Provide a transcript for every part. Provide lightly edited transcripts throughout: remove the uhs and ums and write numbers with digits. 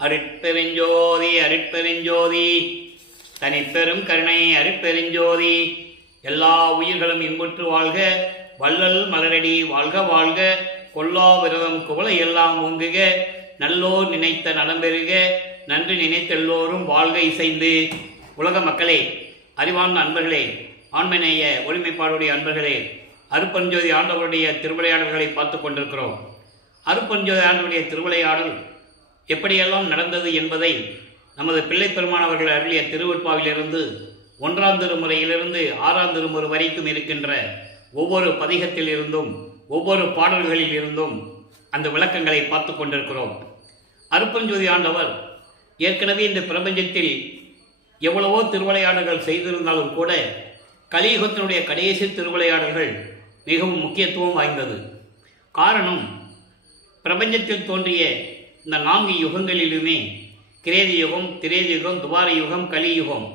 அருட்பெருஞ்சோதி அருட்பெருஞ்சோதி தனிப்பெரும் கருணை அருட்பெருஞ்சோதி. எல்லா உயிர்களும் இன்புற்று வாழ்க, வள்ளல் மலரடி வாழ்க வாழ்க, கொல்லா விரதம் குவளை எல்லாம் ஓங்குக, நல்லோர் நினைத்த நலம் பெறுக, நன்றி நினைத்தெல்லோரும் வாழ்க இசைந்து. உலக மக்களே, அறிவார்ந்த அன்பர்களே, ஆண்மநேய ஒருமைப்பாடுடைய அன்பர்களே, அருட்பெருஞ்சோதி ஆண்டவருடைய திருவிளையாடல்களை பார்த்து கொண்டிருக்கிறோம். அருட்பெருஞ்சோதி ஆண்டவருடைய திருவிளையாடல் எப்படியெல்லாம் நடந்தது என்பதை நமது பிள்ளை பெருமானவர்கள் அருளிய திருவெட்பாவிலிருந்து 1ஆம் திருமுறையிலிருந்து 6ஆம் திருமுறை வரைக்கும் இருக்கின்ற ஒவ்வொரு பதிகத்தில் இருந்தும் ஒவ்வொரு பாடல்களில் இருந்தும் அந்த விளக்கங்களை பார்த்து கொண்டிருக்கிறோம். அருட்பெருஞ்சோதி ஆண்டவர் ஏற்கனவே இந்த பிரபஞ்சத்தில் எவ்வளவோ திருவிளையாடல்கள் செய்திருந்தாலும் கூட கலியுகத்தினுடைய கடைசி திருவிளையாடல்கள் மிகவும் முக்கியத்துவம் வாய்ந்தது. காரணம், பிரபஞ்சத்தில் தோன்றிய இந்த 4 யுகங்களிலுமே கிரேதி யுகம், திரேதி யுகம், துவார யுகம், கலியுகம்,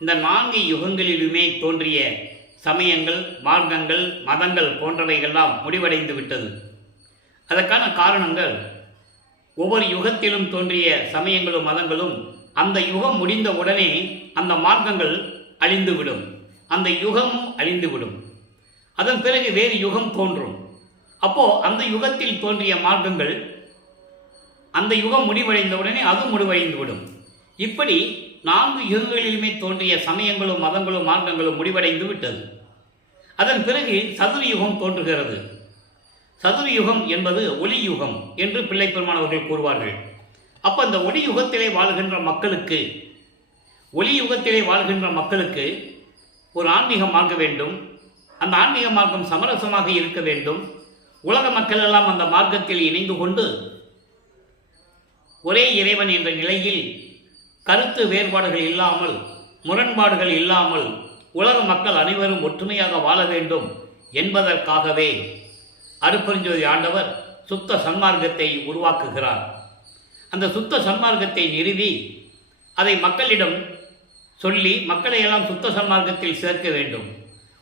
இந்த 4 யுகங்களிலுமே தோன்றிய சமயங்கள், மார்க்கங்கள், மதங்கள் போன்றவைகள்லாம் முடிவடைந்து விட்டது. அதற்கான காரணங்கள், ஒவ்வொரு யுகத்திலும் தோன்றிய சமயங்களும் மதங்களும் அந்த யுகம் முடிந்த உடனே அந்த மார்க்கங்கள் அழிந்துவிடும், அந்த யுகமும் அழிந்துவிடும். அதன் பிறகு வேறு யுகம் தோன்றும். அப்போ அந்த யுகத்தில் தோன்றிய மார்க்கங்கள் அந்த யுகம் முடிவடைந்தவுடனே அது முடிவடைந்துவிடும். இப்படி 4 யுகங்களிலுமே தோன்றிய சமயங்களும் மதங்களும் மார்க்கங்களும் முடிவடைந்து விட்டது. அதன் பிறகு சதுர யுகம் தோன்றுகிறது. சதுர யுகம் என்பது ஒளி யுகம் என்று பிள்ளை பெருமானவர்கள் கூறுவார்கள். அப்போ அந்த ஒளி யுகத்திலே வாழ்கின்ற மக்களுக்கு, ஒளி யுகத்திலே வாழ்கின்ற மக்களுக்கு ஒரு ஆன்மீக மார்க்கம் வேண்டும். அந்த ஆன்மீக மார்க்கம் சமரசமாக இருக்க வேண்டும். உலக மக்கள் எல்லாம் அந்த மார்க்கத்தில் இணைந்து கொண்டு ஒரே இறைவன் என்ற நிலையில் கருத்து வேறுபாடுகள் இல்லாமல், முரண்பாடுகள் இல்லாமல் உலக மக்கள் அனைவரும் ஒற்றுமையாக வாழ வேண்டும் என்பதற்காகவே அருட்பெருஞ்சோதி ஆண்டவர் சுத்த சன்மார்க்கத்தை உருவாக்குகிறார். அந்த சுத்த சன்மார்க்கத்தை நிறுவி அதை மக்களிடம் சொல்லி மக்களை எல்லாம் சுத்த சன்மார்க்கத்தில் சேர்க்க வேண்டும்.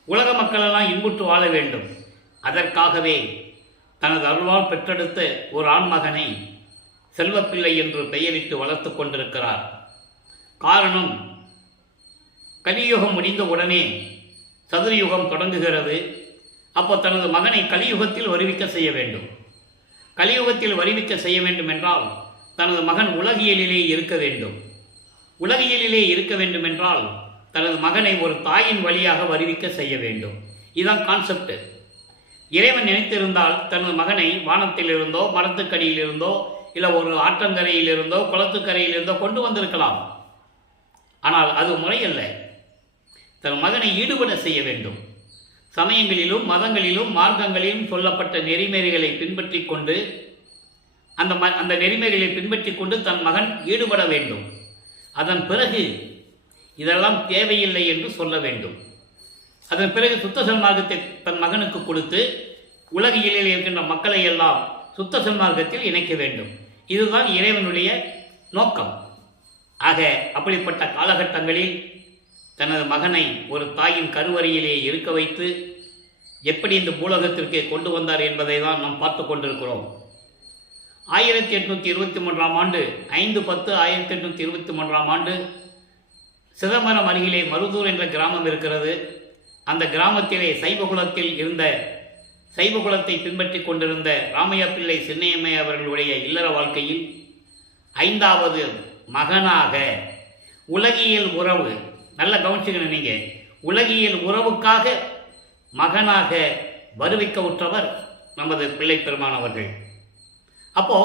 உலக மக்களெல்லாம் இன்புற்று வாழ வேண்டும். அதற்காகவே தனது அருளால் பெற்றெடுத்த ஒரு ஆண்மகனை செல்வப்பிள்ளை என்று பெயரிட்டு வளர்த்து கொண்டிருக்கிறார். காரணம், கலியுகம் முடிந்த உடனே சதுரயுகம் தொடங்குகிறது. அப்போ தனது மகனை கலியுகத்தில் வருவிக்க செய்ய வேண்டும். கலியுகத்தில் வருவிக்க செய்ய வேண்டும் என்றால் தனது மகன் உலகியலிலே இருக்க வேண்டும். உலகியலிலே இருக்க வேண்டும் என்றால் தனது மகனை ஒரு தாயின் வழியாக வருவிக்க செய்ய வேண்டும். இதுதான் கான்செப்ட். இறைவன் நினைத்திருந்தால் தனது மகனை வானத்தில் இருந்தோ, மரத்துக்கடியில் இருந்தோ, இல்லை ஒரு ஆற்றங்கரையில் இருந்தோ, குளத்துக்கரையில் இருந்தோ கொண்டு வந்திருக்கலாம். ஆனால் அது முறையல்ல. தன் மகனை ஈடுபட செய்ய வேண்டும். சமயங்களிலும் மதங்களிலும் மார்க்கங்களிலும் சொல்லப்பட்ட நெறிமுறைகளை பின்பற்றி கொண்டு அந்த நெறிமுறைகளை பின்பற்றி கொண்டு தன் மகன் ஈடுபட வேண்டும். அதன் பிறகு இதெல்லாம் தேவையில்லை என்று சொல்ல வேண்டும். அதன் பிறகு சுத்த சன்மார்க்கத்தை தன் மகனுக்கு கொடுத்து உலகியலில் இருக்கின்ற மக்களை எல்லாம் சுத்த சன்மார்க்கத்தில் இணைக்க வேண்டும். இதுதான் இறைவனுடைய நோக்கம். ஆக அப்படிப்பட்ட காலகட்டங்களில் தனது மகனை ஒரு தாயின் கருவறையிலே இருக்க வைத்து எப்படி இந்த பூலகத்திற்கே கொண்டு வந்தார் என்பதை தான் நாம் பார்த்து கொண்டிருக்கிறோம். 1823ஆம் ஆண்டு 5/10/1823ஆம் ஆண்டு சிதம்பரம் அருகிலே மருதூர் என்ற கிராமம் இருக்கிறது. அந்த கிராமத்திலே சைவகுலத்தை பின்பற்றி கொண்டிருந்த ராமையா பிள்ளை சின்னையம்மை அவர்களுடைய இல்லற வாழ்க்கையில் 5வது மகனாக உலகியல் உறவு, நல்ல கவனிச்சுக்கணும் நீங்க, உலகியல் உறவுக்காக மகனாக வருவிக்க உற்றவர் நமது பிள்ளை பெருமானவர்கள். அப்போ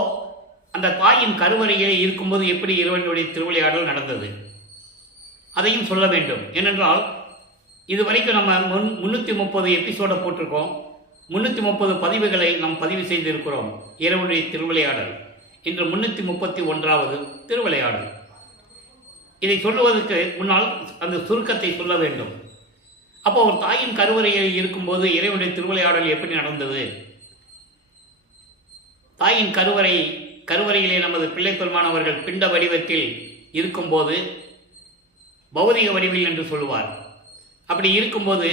அந்த தாயின் கருவறையிலே இருக்கும்போது எப்படி இறைவனுடைய திருவிளையாடல் நடந்தது அதையும் சொல்ல வேண்டும். ஏனென்றால் இதுவரைக்கும் நம்ம 330 எபிசோட போட்டிருக்கோம். 330 பதிவுகளை நாம் பதிவு செய்திருக்கிறோம். இறைவனுடைய திருவிளையாடல் இன்று 331வது திருவிளையாடல். இதை சொல்லுவதற்கு முன்னால் அந்த சுருக்கத்தை சொல்ல வேண்டும். அப்போ ஒரு தாயின் கருவறையில் இருக்கும்போது இறைவனுடைய திருவிளையாடல் எப்படி நடந்தது? தாயின் கருவறையிலே நமது பிள்ளை பெருமானவர்கள் பிண்ட வடிவத்தில் இருக்கும்போது பௌதிக வடிவில் என்று சொல்லுவார். அப்படி இருக்கும்போது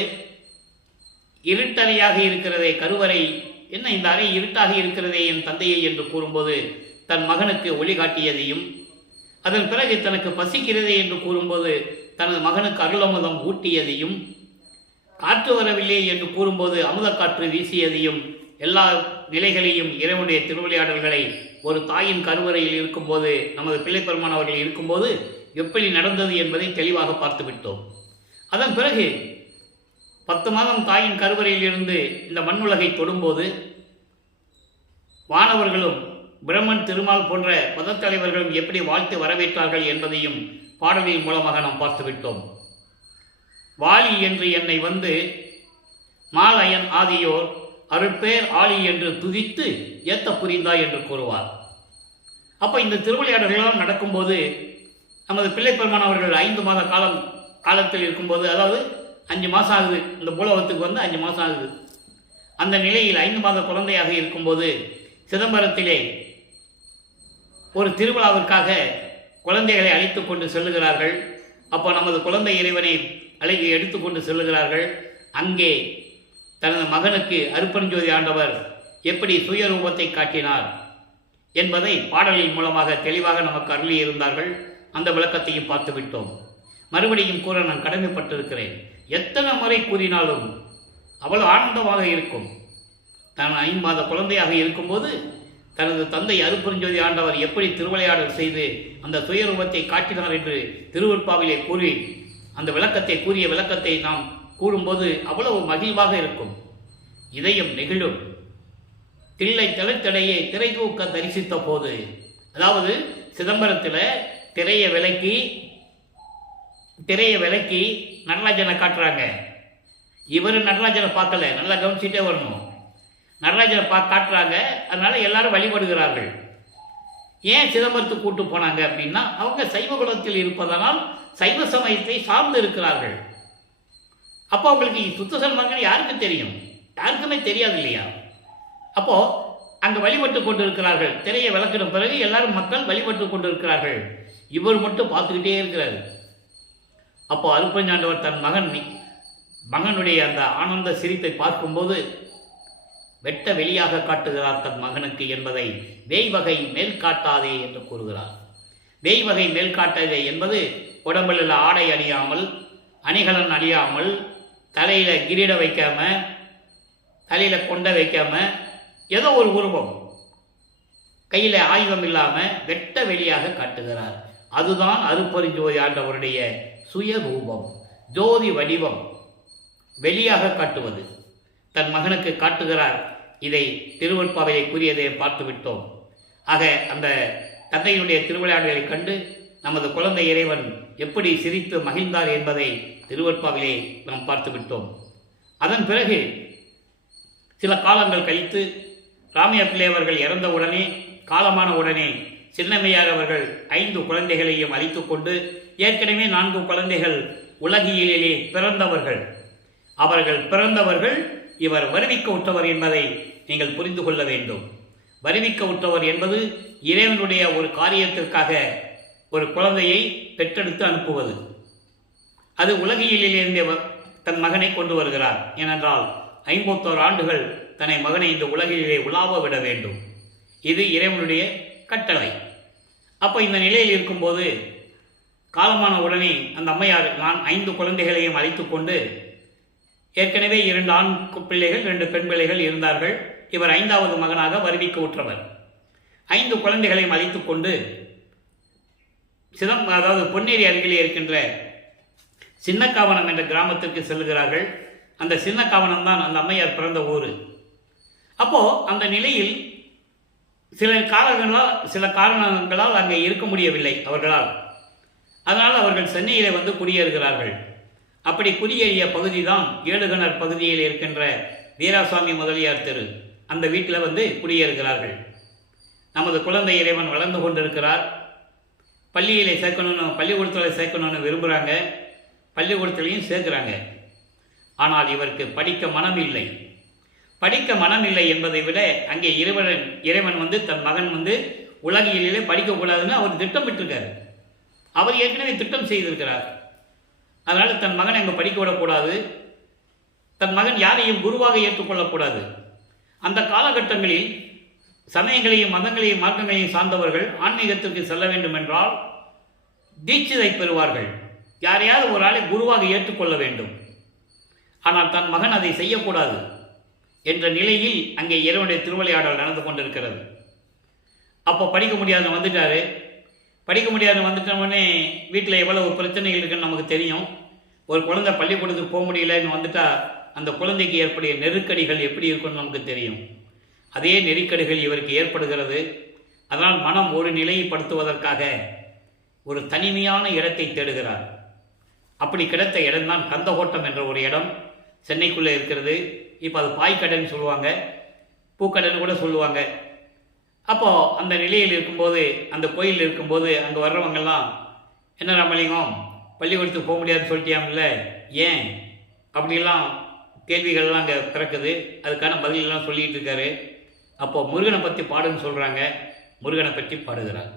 இருட்டறையாக இருக்கிறதே கருவறை, என்ன இந்த அறை இருட்டாக இருக்கிறதே என் தந்தையை என்று கூறும்போது தன் மகனுக்கு ஒளி காட்டியதையும் அதன் பிறகு தனக்கு பசிக்கிறதே என்று கூறும்போது தனது மகனுக்கு அருளமுதம் ஊட்டியதையும், காற்று வரவில்லை என்று கூறும்போது அமுத காற்று வீசியதையும், எல்லா நிலைகளையும் இறைவனுடைய திருவிளையாடல்களை ஒரு தாயின் கருவறையில் இருக்கும்போது, நமது பிள்ளைப்பெருமான் அவர்கள் இருக்கும்போது எப்படி நடந்தது என்பதை தெளிவாக பார்த்து விட்டோம். அதன் பிறகு 10 மாதம் தாயின் கருவறையில் இருந்து இந்த மண்ணுலகை தொடும்போது வானவர்களும் பிரம்மன், திருமால் போன்ற மதத்தலைவர்களும் எப்படி வாழ்த்து வரவேற்றார்கள் என்பதையும் பாடலின் மூலமாக நாம் பார்த்துவிட்டோம். வாலி என்று என்னை வந்து மாலயன் ஆதியோர் அருட்பேர் ஆளி என்று துதித்து ஏத்த புரிந்தாய் என்று கூறுவார். அப்போ இந்த திருவிளையாடல்களாம் நடக்கும்போது நமது பிள்ளைப்பெருமான் அவர்கள் 5 மாத காலத்தில் இருக்கும்போது, அதாவது 5 மாதம் ஆகுது, இந்த பூலோகத்துக்கு வந்து 5 மாதம் ஆகுது. அந்த நிலையில் 5 மாத குழந்தையாக இருக்கும்போது சிதம்பரத்திலே ஒரு திருவிழாவிற்காக குழந்தைகளை அழைத்து கொண்டு செல்லுகிறார்கள். அப்போ நமது குழந்தை இறைவனை எடுத்துக்கொண்டு செல்லுகிறார்கள். அங்கே தனது மகனுக்கு அருப்பெருஞ்சோதி ஆண்டவர் எப்படி சுயரூபத்தை காட்டினார் என்பதை பாடலின் மூலமாக தெளிவாக நமக்கு அருளி இருந்தார்கள். அந்த விளக்கத்தையும் பார்த்து விட்டோம். மறுபடியும் கூற நான் கடமைப்பட்டிருக்கிறேன். எத்தனை முறை கூறினாலும் அவ்வளவு ஆனந்தமாக இருக்கும். தான் 5 மாத குழந்தையாக இருக்கும்போது தனது தந்தை அருப்பெருஞ்சோதி ஆண்டவர் எப்படி திருவிளையாடல் செய்து அந்த சுயரூபத்தை காட்டினார் என்று திருவெட்பாவிலே கூறி அந்த கூறிய விளக்கத்தை நாம் கூறும்போது அவ்வளவு மகிழ்வாக இருக்கும். இதயம் நெகிழும். தில்லை தலைத்தடையே திரை தூக்க தரிசித்த போது, அதாவது சிதம்பரத்தில் திரையை விலக்கி நடராஜனை காட்டுறாங்க. இவர் நடராஜனை பார்க்கல, நல்லா கவனிச்சுட்டே வரணும். நடராஜனை காட்டுறாங்க, அதனால எல்லாரும் வழிபடுகிறார்கள். ஏன் சிதம்பரத்துக்கு கூட்டு போனாங்க அப்படின்னா, அவங்க சைவ குலத்தில் இருப்பதனால் சைவ சமயத்தை சார்ந்து இருக்கிறார்கள். அப்போ அவங்களுக்கு சுத்த சன்மார்க்கம் யாருக்கு தெரியும்? யாருக்குமே தெரியாது இல்லையா? அப்போ அங்க வழிபட்டு கொண்டிருக்கிறார்கள். திரையை விளக்கின பிறகு எல்லாரும் மக்கள் வழிபட்டு கொண்டிருக்கிறார்கள். இவர் மட்டும் பார்த்துக்கிட்டே இருக்கிறார். அப்போ அருப்பெருஞ்சாண்டவர் தன் மகனுடைய அந்த ஆனந்த சிரிப்பை பார்க்கும்போது வெட்ட வெளியாக காட்டுகிறார் தன் மகனுக்கு என்பதை வேய்வகை மேல் காட்டாதே என்று கூறுகிறார். வேய்வகை மேல் காட்டாதே என்பது உடம்பில் உள்ள ஆடை அணியாமல், அணிகலன் அணியாமல், தலையில கிரீட வைக்காம, தலையில கொண்டை வைக்காம, ஏதோ ஒரு உருவம், கையில ஆயுதம் இல்லாம வெட்ட வெளியாக காட்டுகிறார். அதுதான் அருப்பெருஞ்சோதி ஆண்டவருடைய சுயரூபம், ஜோதி வடிவம், வெளியாக காட்டுவது. தன் மகனுக்கு காட்டுகிறார். இதை திருவெட்பாவிலே கூறியதை பார்த்து விட்டோம். ஆக அந்த தந்தையினுடைய திருவிளையாடல்களை கண்டு நமது குழந்தை இறைவன் எப்படி சிரித்து மகிழ்ந்தார் என்பதை திருவெட்பாவிலே நாம் பார்த்து விட்டோம். அதன் பிறகு சில காலங்கள் கழித்து ராமையா பிள்ளை அவர்கள் இறந்தவுடனே, காலமான உடனே சின்னம்மையார் அவர்கள் 5 குழந்தைகளையும் அழைத்து கொண்டு, ஏற்கனவே 4 குழந்தைகள் உலகியலிலே பிறந்தவர்கள், அவர்கள் பிறந்தவர்கள், இவர் வருவிக்க உற்றவர் என்பதை நீங்கள் புரிந்து கொள்ள வேண்டும். வருவிக்க உற்றவர் என்பது இறைவனுடைய ஒரு காரியத்திற்காக ஒரு குழந்தையை பெற்றெடுத்து அனுப்புவது. அது உலகியலிலிருந்தே தன் மகனை கொண்டு வருகிறார். ஏனென்றால் 51 ஆண்டுகள் தன்னை மகனை இந்த உலகிலே உலாவ விட வேண்டும். இது இறைவனுடைய கட்டளை. அப்போ இந்த நிலையில் இருக்கும்போது காலமான உடனே அந்த அம்மையார் 5 குழந்தைகளையும் அழைத்து கொண்டு, ஏற்கனவே 2 ஆண் பிள்ளைகள் 2 பெண் பிள்ளைகள் இருந்தார்கள். இவர் 5வது மகனாக வருவிக்க உற்றவர். 5 குழந்தைகளையும் அழைத்து கொண்டு அதாவது பொன்னேரி அருகிலே இருக்கின்ற சின்னக்காவனம் என்ற கிராமத்திற்கு செல்கிறார்கள். அந்த சின்னக்காவனம் தான் அந்த அம்மையார் பிறந்த ஊர். அப்போ அந்த நிலையில் சில காரணங்களால் அங்கே இருக்க முடியவில்லை அவர்களால். அதனால் அவர்கள் சென்னையிலே வந்து குடியேறுகிறார்கள். அப்படி குடியேறிய பகுதி தான் ஏழுகணர் பகுதியில் இருக்கின்ற வீராசாமி முதலியார் தெரு. அந்த வீட்டில் வந்து குடியேறுகிறார்கள். நமது குழந்தை இறைவன் வளர்ந்து கொண்டிருக்கிறார். பள்ளிக்கூடத்தில் சேர்க்கணும்னு விரும்புகிறாங்க. பள்ளிக்கூடத்திலையும் சேர்க்கிறாங்க. ஆனால் இவருக்கு படிக்க மனம் இல்லை. படிக்க மனம் இல்லை என்பதை விட அங்கே இறைவன் வந்து தன் மகன் வந்து உலகியலிலே படிக்கக்கூடாதுன்னு அவர் திட்டமிட்டிருக்கார். அவர் ஏற்கனவே திட்டம் செய்திருக்கிறார். அதனால் தன் மகனை அங்கே படிக்க விடக்கூடாது. தன் மகன் யாரையும் குருவாக ஏற்றுக்கொள்ளக்கூடாது. அந்த காலகட்டங்களில் சமயங்களையும் மதங்களையும் மார்க்கங்களையும் சார்ந்தவர்கள் ஆன்மீகத்திற்கு செல்ல வேண்டும் என்றால் தீட்சிதை பெறுவார்கள். யாரையாவது ஒரு ஆளை குருவாக ஏற்றுக்கொள்ள வேண்டும். ஆனால் தன் மகன் அதை செய்யக்கூடாது என்ற நிலையில் அங்கே இறைவனுடைய திருவிளையாடல் நடந்து கொண்டிருக்கிறது. அப்போ படிக்க முடியாதுன்னு வந்துட்டாரு. படிக்க முடியாதுன்னு வந்துட்டோடனே வீட்டில் எவ்வளவு பிரச்சனைகள் இருக்குன்னு நமக்கு தெரியும். ஒரு குழந்தை பள்ளிக்கூடத்துக்கு போக முடியலன்னு வந்துட்டா அந்த குழந்தைக்கு ஏற்படைய நெருக்கடிகள் எப்படி இருக்குன்னு நமக்கு தெரியும். அதே நெருக்கடிகள் இவருக்கு ஏற்படுகிறது. அதனால் மனம் ஒரு நிலைப்படுத்துவதற்காக ஒரு தனிமையான இடத்தை தேடுகிறார். அப்படி கிடைத்த இடம்தான் கந்தகோட்டம் என்ற ஒரு இடம் சென்னைக்குள்ளே இருக்கிறது. இப்போ அது பாய்க்கடைன்னு சொல்லுவாங்க, பூக்கடைன்னு கூட சொல்லுவாங்க. அப்போது அந்த நிலையில் இருக்கும்போது, அந்த கோயில் இருக்கும்போது அங்கே வர்றவங்கெல்லாம், என்ன ராமலிங்கம் பள்ளிக்கூடத்துக்கு போக முடியாதுன்னு சொல்லிட்டியாமில்ல, ஏன் அப்படிலாம் கேள்விகள்லாம் அங்கே பிறக்குது. அதுக்கான பதிலெல்லாம் சொல்லிகிட்டு இருக்காரு. அப்போது முருகனை பற்றி பாடுன்னு சொல்கிறாங்க. முருகனை பற்றி பாடுகிறார்.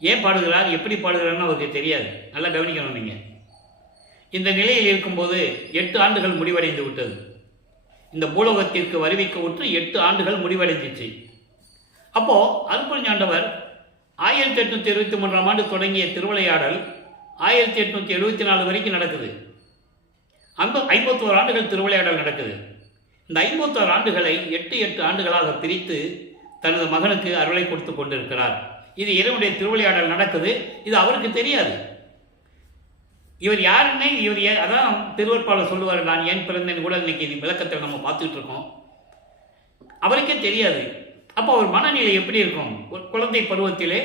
ஏன் பாடுகிறார், எப்படி பாடுகிறார்னு அவருக்கு தெரியாது. நல்லா கவனிக்கணும் நீங்கள். இந்த நிலையில் இருக்கும்போது 8 ஆண்டுகள் முடிவடைந்து விட்டது. இந்த பூலோகத்திற்கு வருவிக்க உற்று 8 ஆண்டுகள் முடிவடைஞ்சிச்சு. அப்போது அருட்பெருஞ்சாண்டவர் 1823ஆம் ஆண்டு தொடங்கிய திருவிளையாடல் 1874 வரைக்கும் நடக்குது. அந்த 51 ஆண்டுகள் திருவிளையாடல் நடக்குது. இந்த 51 ஆண்டுகளை 8 ஆண்டுகளாக பிரித்து தனது மகனுக்கு அருளை கொடுத்து கொண்டிருக்கிறார். இது இறைவனுடைய திருவிளையாடல் நடக்குது. இது அவருக்கு தெரியாது. இவர் யாருன்னே அதான் திருவற்பாளர் சொல்லுவார், நான் ஏன் பிறந்தேன்னு கூட இன்னைக்கு விளக்கத்தை நம்ம பார்த்துட்டு இருக்கோம். அவருக்கே தெரியாது. அப்போ அவர் மனநிலை எப்படி இருக்கும்? ஒரு குழந்தை பருவத்திலே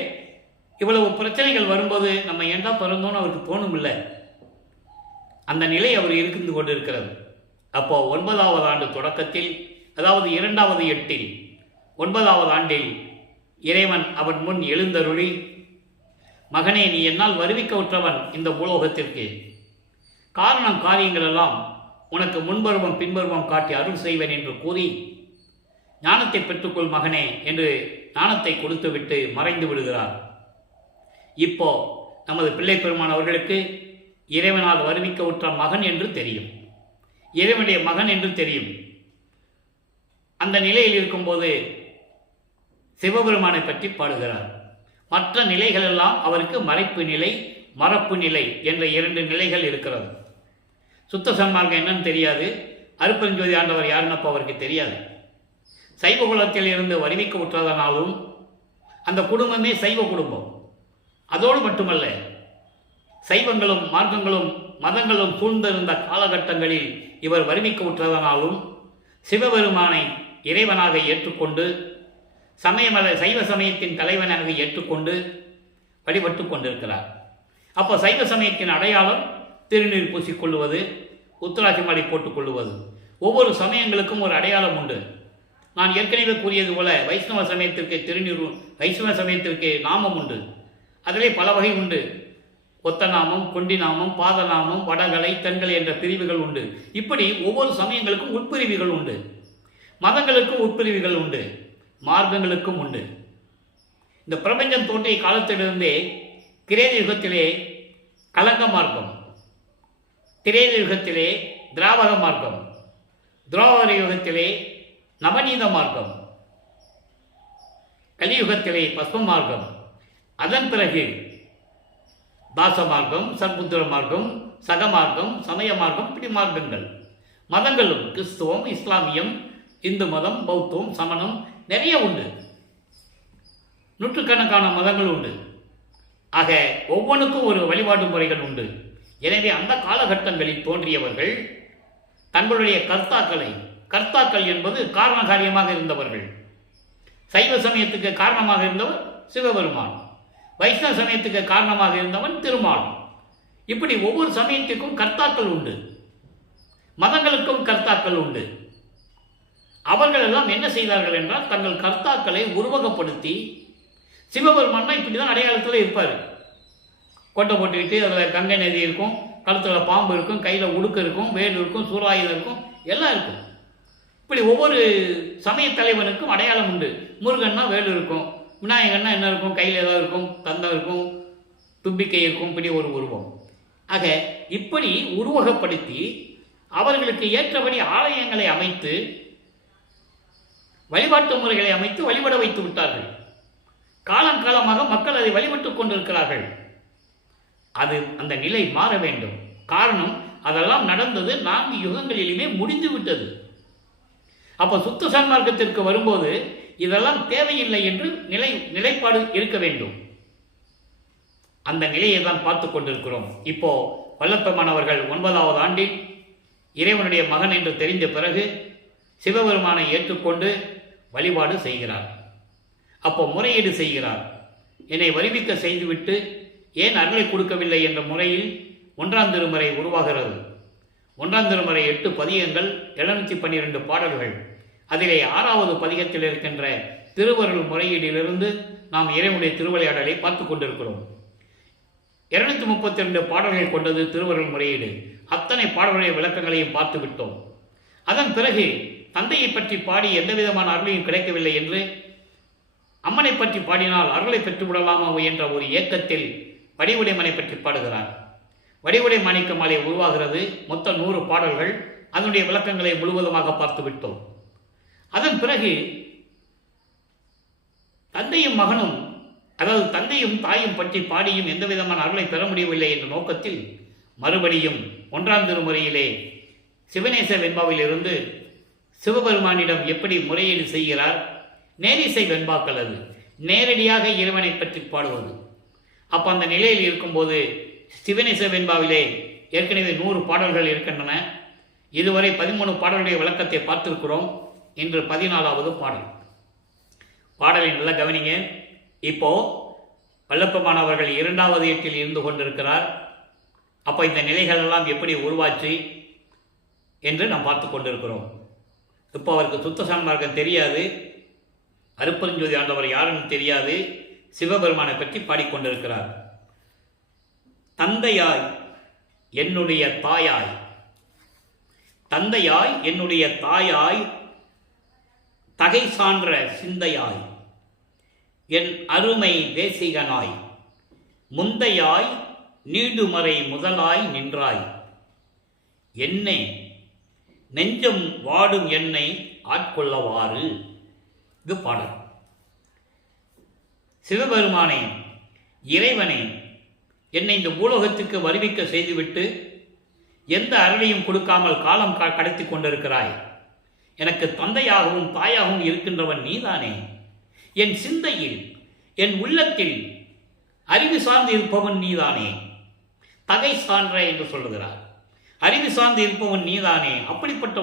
இவ்வளவு பிரச்சனைகள் வரும்போது நம்ம ஏண்டா பிறந்தோன்னு அவருக்கு தோணும் இல்லை. அந்த நிலை அவர் இருந்து கொண்டு இருக்கிறது. அப்போ 9வது ஆண்டு தொடக்கத்தில், அதாவது 2வது எட்டில் 9வது ஆண்டில் இறைவன் அவன் முன் எழுந்தருளி, மகனே, நீ என்னால் வருவிக்க உற்றவன் இந்த பூலோகத்திற்கு. காரணம் காரியங்கள் எல்லாம் உனக்கு முன்பருவம் பின்பருவம் காட்டி அருள் செய்வேன் என்று கூறி, ஞானத்தை பெற்றுக்கொள் மகனே என்று ஞானத்தை கொடுத்துவிட்டு மறைந்து விடுகிறார். இப்போ நமது பிள்ளை பெருமான் அவர்களுக்கு இறைவனால் வருவிக்க உற்ற மகன் என்று தெரியும், இறைவனுடைய மகன் என்று தெரியும். அந்த நிலையில் இருக்கும்போது சிவபெருமானை பற்றி பாடுகிறார். மற்ற நிலைகள் எல்லாம் அவருக்கு மறைப்பு நிலை, மறப்பு நிலை என்ற 2 நிலைகள் இருக்கிறது. சுத்த சன்மார்க்கம் என்னன்னு தெரியாது. அருட்பெருஞ்சோதி ஆண்டவர் யாருன்னு அப்போ அவருக்கு தெரியாது. சைவ குலத்தில் இருந்து வருவிக்க உற்றதனாலும் அந்த குடும்பமே சைவ குடும்பம். அதோடு மட்டுமல்ல, சைவங்களும் மார்க்கங்களும் மதங்களும் சூழ்ந்திருந்த காலகட்டங்களில் இவர் வருவிக்க உற்றதனாலும் சிவபெருமானை இறைவனாக ஏற்றுக்கொண்டு சைவ சமயத்தின் தலைவனாக ஏற்றுக்கொண்டு வழிபட்டு கொண்டிருக்கிறார். அப்போ சைவ சமயத்தின் அடையாளம் திருநீர் பூசிக்கொள்வது, உத்தராட்சி மாலை போட்டுக்கொள்வது. ஒவ்வொரு சமயங்களுக்கும் ஒரு அடையாளம் உண்டு. நான் ஏற்கனவே கூறியது போல வைஷ்ணவ சமயத்திற்கு திருநீர், வைஷ்ணவ சமயத்திற்கு நாமம் உண்டு. அதிலே பல வகை உண்டு. ஒத்த நாமம், கொண்டி நாமம், பாத நாமம், வடகலை, தென்கலை என்ற பிரிவுகள் உண்டு. இப்படி ஒவ்வொரு சமயங்களுக்கும் உட்பிரிவுகள் உண்டு. மதங்களுக்கும் உட்பிரிவுகள் உண்டு, மார்க்கங்களுக்கும் உண்டு. இந்த பிரபஞ்சம் தோன்றிய காலத்திலிருந்தே கிரேத யுகத்திலே கலங்க மார்க்கம், திரேத யுகத்திலே திராவக மார்க்கம், துரோவர யுகத்திலே நவநீத மார்க்கம், கலியுகத்திலே பஸ்ம மார்க்கம், அதன் பிறகு தாச மார்க்கம், சர்புத்திர மார்க்கம், சக மார்க்கம், சமய மார்க்கம், இப்படி மார்க்கங்கள். மதங்களும் கிறிஸ்துவம், இஸ்லாமியம், இந்து மதம், பௌத்தம், சமணம் நிறைய உண்டு. நூற்றுக்கணக்கான மதங்கள் உண்டு. ஆக ஒவ்வொன்றுக்கும் ஒரு வழிபாடு முறைகள் உண்டு. எனவே அந்த காலகட்டங்களில் தோன்றியவர்கள் தங்களுடைய கர்த்தாக்கள் என்பது காரண காரியமாக இருந்தவர்கள். சைவ சமயத்துக்கு காரணமாக இருந்தவர் சிவபெருமான், வைஷ்ணவ சமயத்துக்கு காரணமாக இருந்தவன் திருமால். இப்படி ஒவ்வொரு சமயத்திற்கும் கர்த்தாக்கள் உண்டு, மதங்களுக்கும் கர்த்தாக்கள் உண்டு. அவர்கள் எல்லாம் என்ன செய்தார்கள் என்றால், தங்கள் கர்த்தாக்களை உருவகப்படுத்தி, சிவபெருமான்னா இப்படி தான் அடையாளத்தில் இருப்பார். கொட்டை போட்டுக்கிட்டு அதில் கங்கை நதி இருக்கும், கழுத்தில் பாம்பு இருக்கும், கையில் உடுக்கு இருக்கும், வேல் இருக்கும், சூறாயுதம் இருக்கும், எல்லாம் இருக்கும். இப்படி ஒவ்வொரு சமய தலைவனுக்கும் அடையாளம் உண்டு. முருகன்னா வேல் இருக்கும், விநாயகன்னா என்ன இருக்கும், கையில் ஏதாவது இருக்கும், தந்தம் இருக்கும், தும்பிக்கை இருக்கும், இப்படி ஒரு உருவம். ஆக இப்படி உருவகப்படுத்தி அவர்களுக்கு ஏற்றபடி ஆலயங்களை அமைத்து வழிபாட்டு முறைகளை அமைத்து வழிபட வைத்து விட்டார்கள். காலம் காலமாக மக்கள் அதை வழிபட்டுக் கொண்டிருக்கிறார்கள். அது அந்த நிலை மாற வேண்டும். காரணம், அதெல்லாம் நடந்தது 4 யுகங்களிலுமே முடிந்து விட்டது. அப்போ சுத்த சன்மார்க்கத்திற்கு வரும்போது இதெல்லாம் தேவையில்லை என்று நிலைப்பாடு இருக்க வேண்டும். அந்த நிலையை தான் பார்த்து கொண்டிருக்கிறோம். இப்போ வல்லப்பெருமானவர்கள் 9வது ஆண்டில் இறைவனுடைய மகன் என்று தெரிந்த பிறகு சிவபெருமானை ஏற்றுக்கொண்டு வழிபாடு செய்கிறார். அப்போ முறையீடு செய்கிறார். என்னை வருவிக்க செய்துவிட்டு ஏன் அருளை கொடுக்கவில்லை என்ற முறையில் 1ஆம் திருமுறை உருவாகிறது. 1ஆம் திருமுறை 8 பதிகங்கள், 712 பாடல்கள். அதிலே 6வது பதிகத்தில் இருக்கின்ற திருவருள் முறையீடிலிருந்து நாம் இறைவனுடைய திருவிளையாடலை பார்த்து கொண்டிருக்கிறோம். 232 பாடல்கள் கொண்டது திருவருள் முறையீடு. அத்தனை பாடல்களுடைய விளக்கங்களையும் பார்த்து விட்டோம். அதன் பிறகு தந்தையை பற்றி பாடி எந்த விதமான அருளையும் கிடைக்கவில்லை என்று அம்மனை பற்றி பாடினால் அருளை பெற்றுவிடலாமா என்ற ஒரு ஏக்கத்தில் வடிவுடைமனை பற்றி பாடுகிறார். வடிவுடை மாணிக்க மாலை உருவாகிறது. மொத்தம் 100 பாடல்கள். அதனுடைய விளக்கங்களை முழுவதுமாக பார்த்து விட்டோம். அதன் பிறகு தந்தையும் மகனும், அதாவது தந்தையும் தாயும் பற்றி பாடியும் எந்த விதமான அருளை பெற முடியவில்லை என்ற நோக்கத்தில் மறுபடியும் 1ஆம் திருமுறையிலே சிவநேச வெண்பாவில் இருந்து சிவபெருமானிடம் எப்படி முறையீடு செய்கிறார். நேரிசை வெண்பாக்கள், அது நேரடியாக இறைவனை பற்றி பாடுவது. அப்போ அந்த நிலையில் இருக்கும்போது சிவநேச வெண்பாவிலே ஏற்கனவே 100 பாடல்கள் இருக்கின்றன. இதுவரை 13 பாடல்களுடைய விளக்கத்தை பார்த்திருக்கிறோம். இன்று 14வது பாடல். பாடலை நல்லா கவனிங்க. இப்போ வல்லப்பெருமானவர்கள் 2வது ஏட்டில் இருந்து கொண்டிருக்கிறார். அப்போ இந்த நிலைகள் எல்லாம் எப்படி உருவாச்சு என்று நாம் பார்த்து கொண்டிருக்கிறோம். இப்போ அவருக்கு சுத்த சன்மார்க்கம் தெரியாது, அருப்பெருஞ்சோதி ஆண்டவர் யாருன்னு தெரியாது, சிவபெருமானை பற்றி பாடிக்கொண்டிருக்கிறார். தந்தையாய் என்னுடைய தாயாய், தந்தையாய் என்னுடைய தாயாய், தகை சான்ற சிந்தையாய், என் அருமை தேசிகனாய், முந்தையாய் நீடுமறை முதலாய் நின்றாய், என்னை நெஞ்சம் வாடும் என்னை ஆட்கொள்ளவாறு. இது பாடல். சிவபெருமானே, இறைவனே, என்னை இந்த பூலோகத்துக்கு வருவிக்க செய்துவிட்டு எந்த அருளையும் கொடுக்காமல் காலம் கடத்தி கொண்டிருக்கிறாய். எனக்கு தந்தையாகவும் தாயாகவும் இருக்கின்றவன் நீதானே. என் சிந்தையில், என் உள்ளத்தில் அறிவு சார்ந்து இருப்பவன் நீதானே. தகை சான்ற என்று சொல்லுகிறார். அறிவு சார்ந்து இருப்பவன் நீதானே. அப்படிப்பட்ட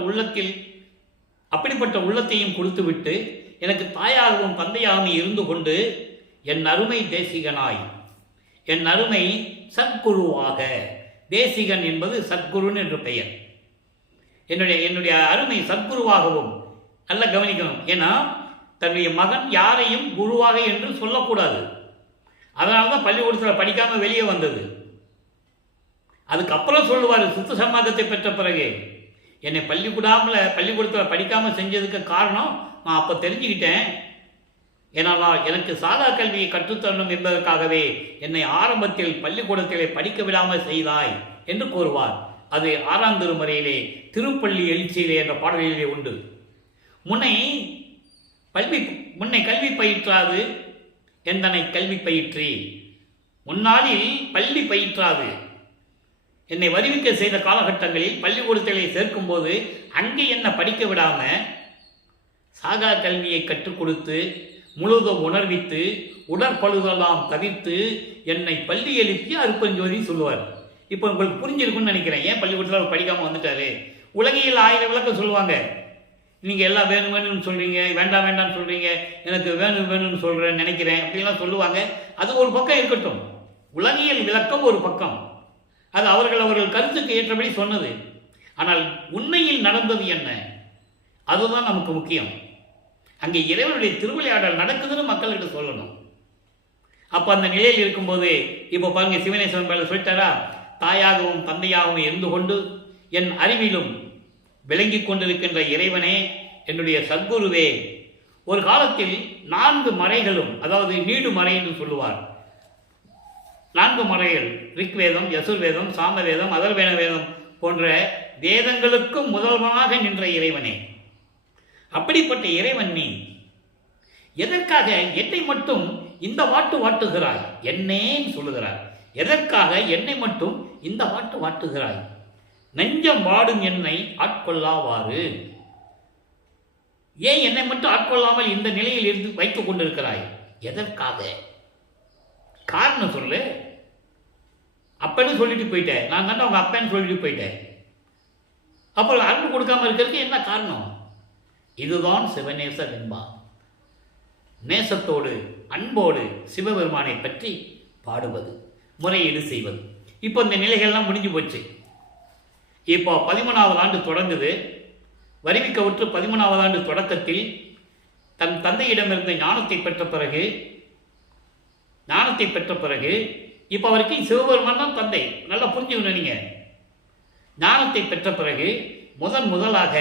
உள்ளத்தையும் கொடுத்துவிட்டு எனக்கு தாயாகவும் தந்தையாகவும் இருந்து கொண்டு என் அருமை தேசிகனாய், என் அருமை சத்குருவாக, தேசிகன் என்பது சத்குருன்னு என்று பெயர், என்னுடைய அருமை சத்குருவாகவும். நல்லா கவனிக்கணும். ஏன்னா தன்னுடைய மகன் யாரையும் குருவாக என்று சொல்லக்கூடாது. அதனால்தான் பள்ளிக்கூடத்தில் படிக்காமல் வெளியே வந்தது. அதுக்கப்புறம் சொல்லுவார் சுத்த சன்மார்க்கத்தை பெற்ற பிறகு, என்னை பள்ளிக்கூடத்தில் படிக்காமல் செஞ்சதுக்கு காரணம் நான் அப்போ தெரிஞ்சுக்கிட்டேன். ஏன்னா எனக்கு சாதா கல்வியை கற்றுத்தரணும் என்பதற்காகவே என்னை ஆரம்பத்தில் பள்ளிக்கூடத்திலே படிக்க விடாமல் செய்தாய் என்று கூறுவார். அது 6ஆம் திருமுறையிலே திருப்பள்ளி எழுச்சியிலே என்ற பாடலிலே உண்டு. முன்னை கல்வி பயிற்றாது எந்தனை கல்வி பயிற்றி, முன்னாளில் பள்ளி பயிற்றாது. என்னை வருவிக்க செய்த காலகட்டங்களில் பள்ளிக்கூடத்திலே சேர்க்கும் போது அங்கே என்ன படிக்க விடாம சாகா கல்வியை கற்றுக் கொடுத்து முழுதும் உணர்வித்து உடற்பழுதெல்லாம் தவிர்த்து என்னை பள்ளி எழுப்பி அருப்பெருஞ்சோதி சொல்லுவார். இப்போ உங்களுக்கு புரிஞ்சிருக்குன்னு நினைக்கிறேன். ஏன் பள்ளிக்கூடத்தில் அவர் படிக்காமல் வந்துட்டாரு. உலகில் 1000 விளக்கம் சொல்லுவாங்க. நீங்கள் எல்லாம் வேணும்னு சொல்கிறீங்க, வேண்டாம் வேண்டாம்னு சொல்கிறீங்க, எனக்கு வேணும்னு சொல்கிறேன்னு நினைக்கிறேன் அப்படின்லாம் சொல்லுவாங்க. அது ஒரு பக்கம் இருக்கட்டும். உலகியல் விளக்கம் ஒரு பக்கம், அது அவர்கள் கருத்துக்கு ஏற்றபடி சொன்னது. ஆனால் உண்மையில் நடந்தது என்ன, அதுதான் நமக்கு முக்கியம். அங்கே இறைவனுடைய திருவிளையாடல் நடக்குதுன்னு மக்கள்கிட்ட சொல்லணும். அப்போ அந்த நிலையில் இருக்கும்போது இப்போ பாருங்க, சிவனேஸ்வரன் பேர சொல்லிட்டாரா, தாயாகவும் தந்தையாகவும் இருந்து கொண்டு என் அறிவிலும் விளங்கி கொண்டிருக்கின்ற இறைவனே, என்னுடைய சத்குருவே. ஒரு காலத்தில் 4 மறைகளும், அதாவது நீடு மறை என்று சொல்லுவார், 4 மறைகள், ரிக்வேதம், யசுர்வேதம், சாமவேதம், அதர்வேண வேதம் போன்ற வேதங்களுக்கும் முதல்வனாக நின்ற இறைவனே. அப்படிப்பட்ட இறைவன் நீ எதற்காக என்னை மட்டும் இந்த வாட்டுகிறாய், என்னேன்னு சொல்லுகிறார். எதற்காக என்னை மட்டும் இந்த வாட்டு வாட்டுகிறாய்? நெஞ்சம் வாடும் என்னை ஆட்கொள்ளாவாறு. ஏன் என்னை மட்டும் ஆட்கொள்ளாமல் இந்த நிலையில் இருந்து வைத்துக் கொண்டிருக்கிறாய்? எதற்காக? காரணம் சொல்லு. அப்பன்னு சொல்லிட்டு போயிட்டேன், நான் தானே அவங்க அப்பன்னு சொல்லிட்டு போயிட்டேன். அப்போ அன்பு கொடுக்காம இருக்கிறதுக்கு என்ன காரணம்? இதுதான் சிவநேச வெண்பா. நேசத்தோடு அன்போடு சிவபெருமானை பற்றி பாடுவது, முறையீடு செய்வது. இப்போ இந்த நிலைகள்லாம் முடிஞ்சு போச்சு. இப்போ 13வது ஆண்டு தொடங்குது. வருவிக்கவுற்று 13வது ஆண்டு தொடக்கத்தில் தன் தந்தையிடமிருந்து ஞானத்தை பெற்ற பிறகு இப்போ அவருக்கு சிவபெருமான் தான் தந்தை. நல்லா புரிஞ்சுக்கணும் நீங்க. ஞானத்தை பெற்ற பிறகு முதலாக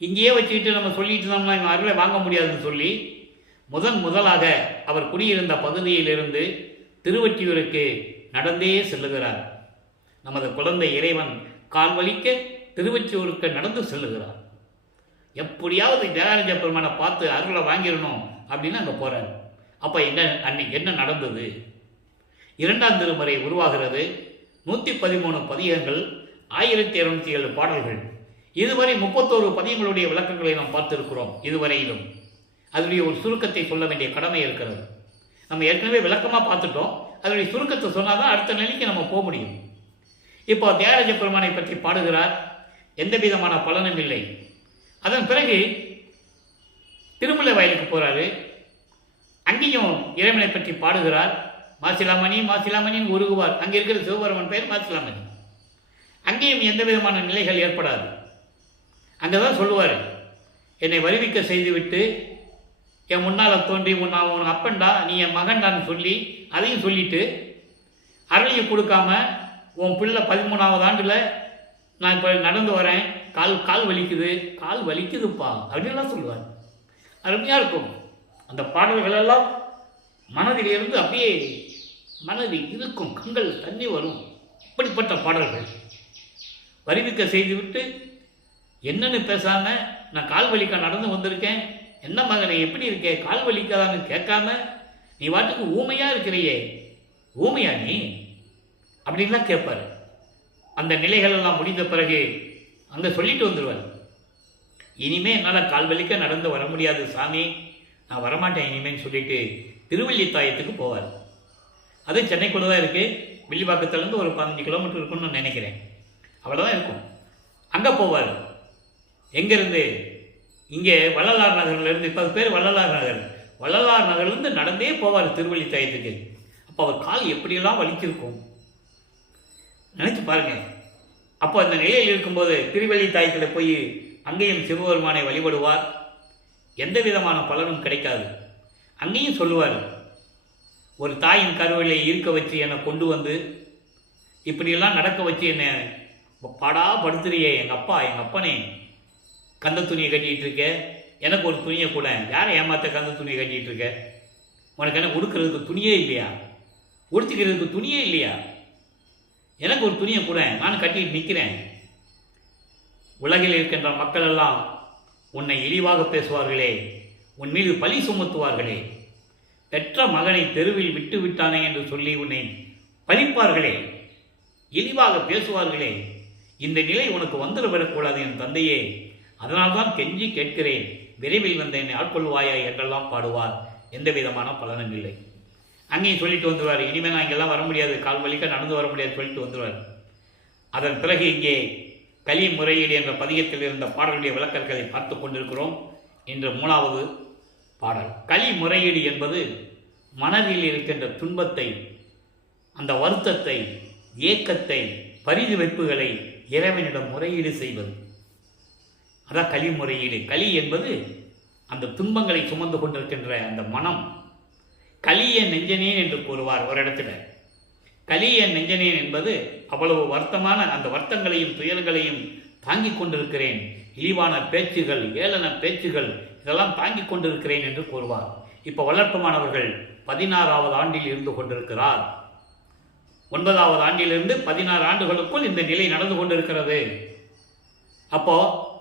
இங்கேயே வச்சுக்கிட்டு நம்ம சொல்லிட்டு இருந்தோம்னா இவன் அருளை வாங்க முடியாதுன்னு சொல்லி முதலாக அவர் குடியிருந்த பகுதியிலிருந்து திருவொற்றியூருக்கு நடந்தே செல்லுகிறார். நமது குழந்தை இறைவன் கால் வலிக்க திருவொற்றியூருக்கு நடந்து செல்லுகிறார். எப்படியாவது தியாகராஜ பெருமானை பார்த்து அருளை வாங்கிடணும் அப்படின்னு அங்கே போகிறார். அப்போ அன்னைக்கு என்ன நடந்தது? 2ஆம் திருமுறை உருவாகிறது. 113 பதிகங்கள், 1207 பாடல்கள். இதுவரை 31 பதிகங்களுடைய விளக்கங்களை நாம் பார்த்திருக்கிறோம். இதுவரையிலும் அதனுடைய ஒரு சுருக்கத்தை சொல்ல வேண்டிய கடமை இருக்கிறது. நம்ம ஏற்கனவே விளக்கமாக பார்த்துட்டோம். அதனுடைய சுருக்கத்தை சொன்னால் தான் அடுத்த நிலைக்கு நம்ம போக முடியும். இப்போ தியாகராஜ பெருமானை பற்றி பாடுகிறார். எந்த விதமான பலனும் இல்லை. அதன் பிறகு திருமலை வயலுக்கு போகிறாரு. அங்கேயும் இறைவனை பற்றி பாடுகிறார். மாசிலாமணின்னு உருகுவார். அங்கே இருக்கிற சிவபெருமான் பெயர் மாசிலாமணி. அங்கேயும் எந்த விதமான நிலைகள் ஏற்படாது. அங்கே தான் சொல்லுவார், என்னை வருவிக்க செய்துவிட்டு என் முன்னால் தோன்றி நான் உன் அப்பன்டா, நீ என் மகன்டான்னு சொல்லி அதையும் சொல்லிட்டு அருளையை கொடுக்காம உன் பிள்ளை 13வது ஆண்டில் நான் இப்போ நடந்து வரேன், கால் வலிக்குதுப்பா அப்படின்லாம் சொல்லுவார். அருமையாக இருக்கும். அந்த பாடல்களெல்லாம் மனதிலிருந்து அப்படியே மனதில் இருக்கும், கண்கள் தண்ணி வரும். இப்படிப்பட்ட பாடல்கள் வருவிக்க செய்துவிட்டு என்னன்னு பேசாம நான் கால் வலிக்க நடந்து வந்திருக்கேன், என்ன மகனை எப்படி இருக்கே, கால் வலிக்காதான்னு கேட்காம நீ வாட்டுக்கு ஊமையா இருக்கிறையே, ஊமையா நீ அப்படின்லாம் கேட்பார். அந்த நிலைகள் எல்லாம் முடிந்த பிறகு அங்கே சொல்லிட்டு வந்துடுவார், இனிமே என்னால் கால் வலிக்க நடந்து வர முடியாது சாமி, நான் வரமாட்டேன் இனிமேன்னு சொல்லிட்டு திருவல்லித்தாயத்துக்கு போவார். அது சென்னைக்குள்ளே தான் இருக்குது. வில்லிவாக்கத்துலேருந்து ஒரு 15 கிலோமீட்டர் இருக்குன்னு நான் நினைக்கிறேன். அவ்வளோதான் இருக்கும். அங்கே போவார். எங்கேருந்து? இங்கே வள்ளலார் நகர்லேருந்து, இப்போ அது பேர் வள்ளலார் நகர். வள்ளலார் நகர்லேருந்து நடந்தே போவார் திருவல்லித்தாயத்துக்கு. அப்போ அவர் கால் எப்படியெல்லாம் வலிச்சிருக்கும் நினைச்சு பாருங்க. அப்போ அந்த நிலையில் இருக்கும்போது திருவல்லித்தாயத்தில் போய் அங்கேயும் சிவபெருமானை வழிபடுவார். எந்த விதமான பலனும் கிடைக்காது. அங்கேயும் சொல்லுவார், ஒரு தாயின் கருவிலை இருக்க வச்சு என்னை கொண்டு வந்து இப்படியெல்லாம் நடக்க வச்சு என்னை பாடா படுத்துறியே எங்கள் அப்பனே, கந்த துணியை கட்டிகிட்டு இருக்க, எனக்கு ஒரு துணியை கூட, யாரை ஏமாத்த கந்த துணியை கட்டிகிட்டு இருக்க, உனக்கு என்ன உடுக்கிறதுக்கு துணியே இல்லையா, உடுத்திக்கிறதுக்கு துணியே இல்லையா, எனக்கு ஒரு துணியை கூட, நான் கட்டிட்டு நிற்கிறேன். உலகில் இருக்கின்ற மக்கள் எல்லாம் உன்னை இழிவாக பேசுவார்களே, உன் மீது பழி சுமத்துவார்களே, பெற்ற மகனை தெருவில் விட்டு விட்டானே என்று சொல்லி உன்னை பழிப்பார்களே, இழிவாக பேசுவார்களே, இந்த நிலை உனக்கு வந்துவிடக்கூடாது என் தந்தையே, அதனால்தான் கெஞ்சி கேட்கிறேன், விரைவில் வந்து என்னை ஆட்கொள்வாயா என்றெல்லாம் பாடுவார். எந்த விதமான பலனும் இல்லை. அங்கேயும் சொல்லிட்டு வந்துடுவார், இனிமேல் நான் இங்கெல்லாம் வர முடியாது, கால் வலிக்க நடந்து வர முடியாது சொல்லிட்டு வந்துடுவார். அதன் பிறகு இங்கே கலி முறையீடு என்ற பதிகத்தில் இருந்த பாடலுடைய விளக்கங்களை பார்த்து கொண்டிருக்கிறோம். இன்று 3வது பாடல். கலி முறையீடு என்பது மனதில் இருக்கின்ற துன்பத்தை, அந்த வருத்தத்தை, ஏக்கத்தை, பரிதுவைப்புகளை இறைவனிடம் முறையீடு செய்வது. அதான் கலி முறையீடு. கலி என்பது அந்த துன்பங்களை சுமந்து கொண்டிருக்கின்ற அந்த மனம். கலிய நெஞ்சனேன் என்று கூறுவார் ஒரு இடத்துல. கலிய நெஞ்சனேன் என்பது அவ்வளவு வருத்தமான அந்த வருத்தங்களையும் துயர்களையும் தாங்கிக் கொண்டிருக்கிறேன், இழிவான பேச்சுகள், ஏளன பேச்சுகள், இதெல்லாம் தாங்கிக் கொண்டிருக்கிறேன் என்று கூறுவார். இப்போ வளர்ப்பமானவர்கள் 16வது ஆண்டில் இருந்து கொண்டிருக்கிறார். 9வது ஆண்டிலிருந்து 16 ஆண்டுகளுக்குள் இந்த நிலை நடந்து கொண்டிருக்கிறது. அப்போ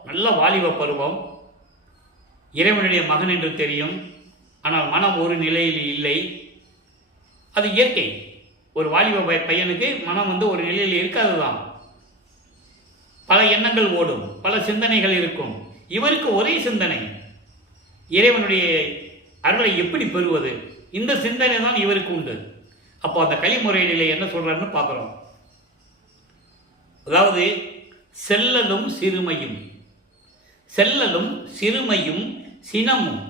நல்ல வாலிப பருவம், இறைவனுடைய மகன் என்று தெரியும், ஆனால் மனம் ஒரு நிலையில் இல்லை. அது இயற்கை. ஒரு வாலிப பையனுக்கு மனம் ஒரு நிலையில் இருக்காது தான். பல எண்ணங்கள் ஓடும், பல சிந்தனைகள் இருக்கும். இவருக்கு ஒரே சிந்தனை, இறைவனுடைய அருளை எப்படி பெறுவது, இந்த சிந்தனை தான் இவருக்கு உண்டு. அப்போ அந்த கலிமுறையிலே என்ன சொல்றாருன்னு பார்க்குறோம். அதாவது செல்லலும் சிறுமையும், செல்லலும் சிறுமையும் சினமும்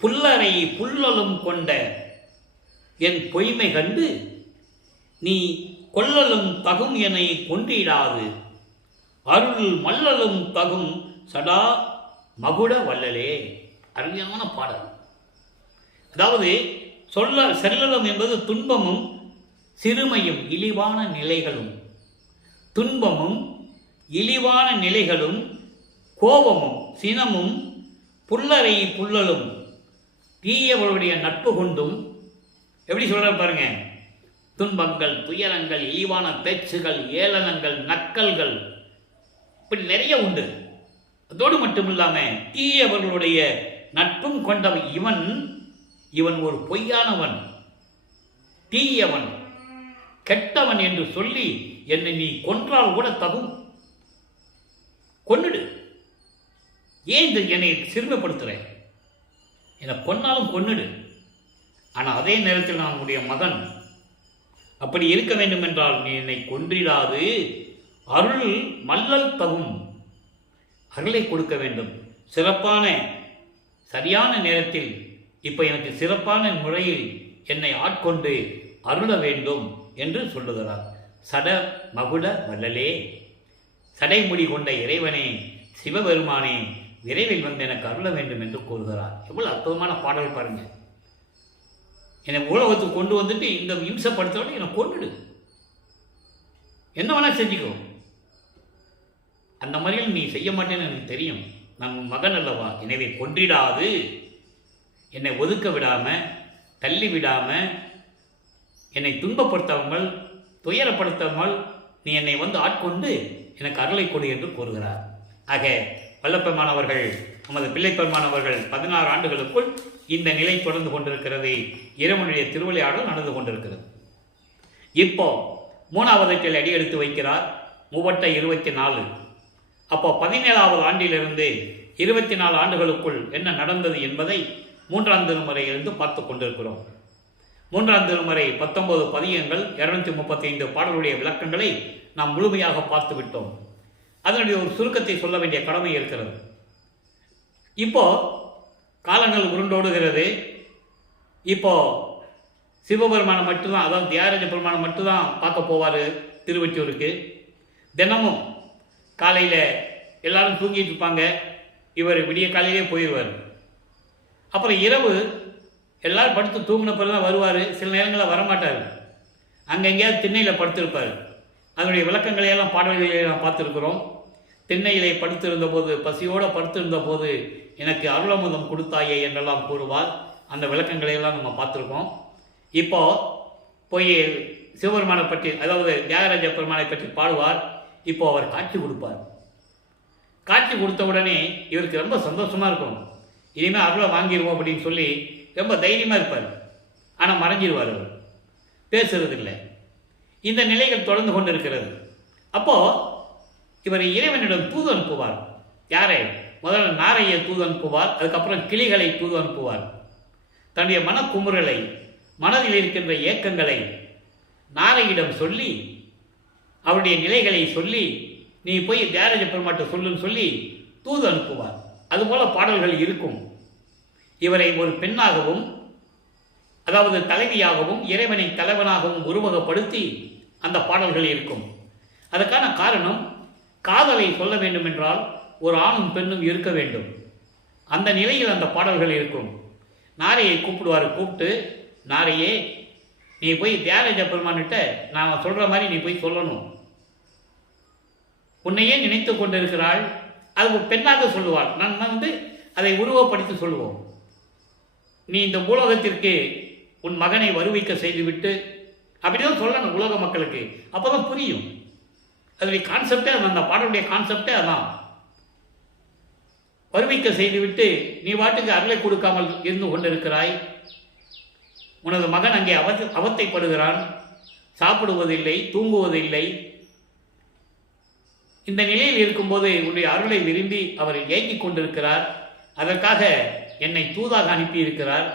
புல்லறை புல்லலும் கொண்ட என் பொய்மை கண்டு நீ கொல்லலும் தகும் என கொன்றிடாது அருள் மல்லலும் தகும் சடா மகுட வல்லலே. அருமையான பாடல். அதாவது செல்லலும் என்பது துன்பமும் சிறுமையும் இழிவான நிலைகளும், துன்பமும் இழிவான நிலைகளும், கோபமும் சினமும் புல்லறை புல்லலும் தீயவர்களுடைய நட்பு கொண்டும். எப்படி சொல்ற பாருங்க, துன்பங்கள், துயரங்கள், இழிவான பேச்சுகள், ஏளனங்கள், நக்கல்கள், இப்படி நிறைய உண்டு. அதோடு மட்டும் இல்லாம தீயவர்களுடைய நட்பும் கொண்டவன் இவன் ஒரு பொய்யானவன், தீயவன், கெட்டவன் என்று சொல்லி என்னை நீ கொன்றால் கூட தகும், கொன்னுடு. ஏன் என்னை சிறுமைப்படுத்துறேன், என்னை கொன்னாலும் கொன்னுடு. ஆனால் அதே நேரத்தில் நான் உன்னுடைய மகன், அப்படி இருக்க வேண்டும் என்றால் நீ என்னை கொன்றிடாது அருள் மல்லல் தகும், அருளை கொடுக்க வேண்டும். சிறப்பான சரியான நேரத்தில் இப்போ எனக்கு சிறப்பான முறையில் என்னை ஆட்கொண்டு அருள வேண்டும் என்று சொல்லுகிறார். சட மகுட வல்லலே, சடைமுடி கொண்ட இறைவனே, சிவபெருமானே, விரைவில் வந்து எனக்கு அருள வேண்டும் என்று கூறுகிறார். எவ்வளவு அற்புதமான பாடல் பாருங்க. என்னை உலகத்துக்கு கொண்டு வந்துட்டு இந்த இம்சப்படுத்தோடு என்னை கொண்டுடு, என்ன வேணா செஞ்சுக்கோ. அந்த மாதிரியில் நீ செய்ய மாட்டேன்னு எனக்கு தெரியும், நான் உன் மகன் அல்லவா. எனவே கொன்றிடாது, என்னை ஒதுக்க விடாம, தள்ளி விடாம, என்னை துன்பப்படுத்தாமல், துயரப்படுத்தாமல் நீ என்னை வந்து ஆட்கொண்டு எனக்கு அருளை கொடு என்று கூறுகிறார். ஆக வல்லப்பெருமானவர்கள், நமது பிள்ளைப்பெருமானவர்கள் 16 ஆண்டுகளுக்குள் இந்த நிலை தொடர்ந்து கொண்டிருக்கிறது. இறைவனுடைய திருவிளையாடல் நடந்து கொண்டிருக்கிறது. இப்போ 3வது அடி எடுத்து வைக்கிறார். 24. அப்போ 17வது ஆண்டிலிருந்து 24 ஆண்டுகளுக்குள் என்ன நடந்தது என்பதை 3ஆம் திருமுறையிலிருந்து பார்த்து கொண்டிருக்கிறோம். 3ஆம் திருமுறை 19 பதியங்கள், 235 பாடலுடைய விளக்கங்களை நாம் முழுமையாக பார்த்து விட்டோம். அதனுடைய ஒரு சுருக்கத்தை சொல்ல வேண்டிய கடமை இருக்கிறது. இப்போ காலங்கள் உருண்டோடுகிறது. இப்போ சிவபெருமானம் மட்டும்தான், அதாவது தியாகராஜ பெருமானம் மட்டும்தான் பார்க்க போவார் திருவொற்றியூருக்கு. தினமும் காலையில் எல்லாரும் தூங்கிட்டு இருப்பாங்க, இவர் விடிய காலையிலே போயிடுவார். அப்புறம் இரவு எல்லாரும் படுத்து தூங்கின பிறகு தான் வருவார். சில நேரங்களில் வரமாட்டார், அங்கே எங்கேயாவது திண்ணையில் படுத்திருப்பார். அதனுடைய விளக்கங்களையெல்லாம் பாடல்களை நாம் பார்த்துருக்கிறோம். திண்ணையிலே படுத்திருந்த போது, பசியோடு படுத்திருந்த போது எனக்கு அருளமுதம் கொடுத்தாயே என்றெல்லாம் கூறுவார். அந்த விளக்கங்களையெல்லாம் நம்ம பார்த்துருக்கோம். இப்போ போய் சிவபெருமானை பற்றி, அதாவது தியாகராஜ பெருமானை பற்றி பாடுவார். இப்போ அவர் காட்சி கொடுப்பார். காட்சி கொடுத்த உடனே இவருக்கு ரொம்ப சந்தோஷமாக இருக்கும். இனிமேல் அருளை வாங்கிடுவோம் அப்படின்னு சொல்லி ரொம்ப தைரியமாக இருப்பார். ஆனால் மறைஞ்சிருவார், அவர் பேசுறதில்லை. இந்த நிலைகள் தொடர்ந்து கொண்டு இருக்கிறது. அப்போது இவர் இறைவனிடம் தூது அனுப்புவார். யாரை? முதல்ல நாரையை தூது அனுப்புவார். அதுக்கப்புறம் கிளிகளை தூது அனுப்புவார். தன்னுடைய மனக்குமுறலை, மனதில் இருக்கின்ற ஏக்கங்களை நாரையிடம் சொல்லி, அவருடைய நிலைகளை சொல்லி, நீ போய் தியாகராஜ பெருமாட்ட சொல்லுன்னு சொல்லி தூது அனுப்புவார். அதுபோல பாடல்கள் இருக்கும். இவரை ஒரு பெண்ணாகவும், அதாவது தலைவியாகவும், இறைவனை தலைவனாகவும் உருவகப்படுத்தி அந்த பாடல்கள் இருக்கும். அதற்கான காரணம், காதலை சொல்ல வேண்டும் என்றால் ஒரு ஆணும் பெண்ணும் இருக்க வேண்டும். அந்த நிலையில் அந்த பாடல்கள் இருக்கும். நாரையை கூப்பிடுவார். கூப்பிட்டு, நாரையே, நீ போய் தியாகராஜ பெருமான்கிட்ட நான் சொல்கிற மாதிரி நீ போய் சொல்லணும். உன்னையே நினைத்து கொண்டிருக்கிறாள். அது பெண்ணாக சொல்லுவாள். நான் அதை உருவப்படுத்தி சொல்லுவோம். நீ இந்த உலகத்திற்கு உன் மகனை வருவிக்க செய்துவிட்டு, அப்படிதான் சொல்லணும் உலக மக்களுக்கு. அப்போதான் புரியும். அதனுடைய கான்செப்டே அதான், அந்த பாடலுடைய கான்செப்டே அதான். வருவிக்க செய்துவிட்டு நீ வாட்டுக்கு அருளை கொடுக்காமல் இருந்து கொண்டிருக்கிறாய். உனது மகன் அங்கே அவத்தைப்படுகிறான், சாப்பிடுவதில்லை, தூங்குவதில்லை. இந்த நிலையில் இருக்கும்போது உன்னுடைய அருளை விரும்பி அவர் ஏங்கிக் கொண்டிருக்கிறார். அதற்காக என்னை தூதாக அனுப்பியிருக்கிறார்.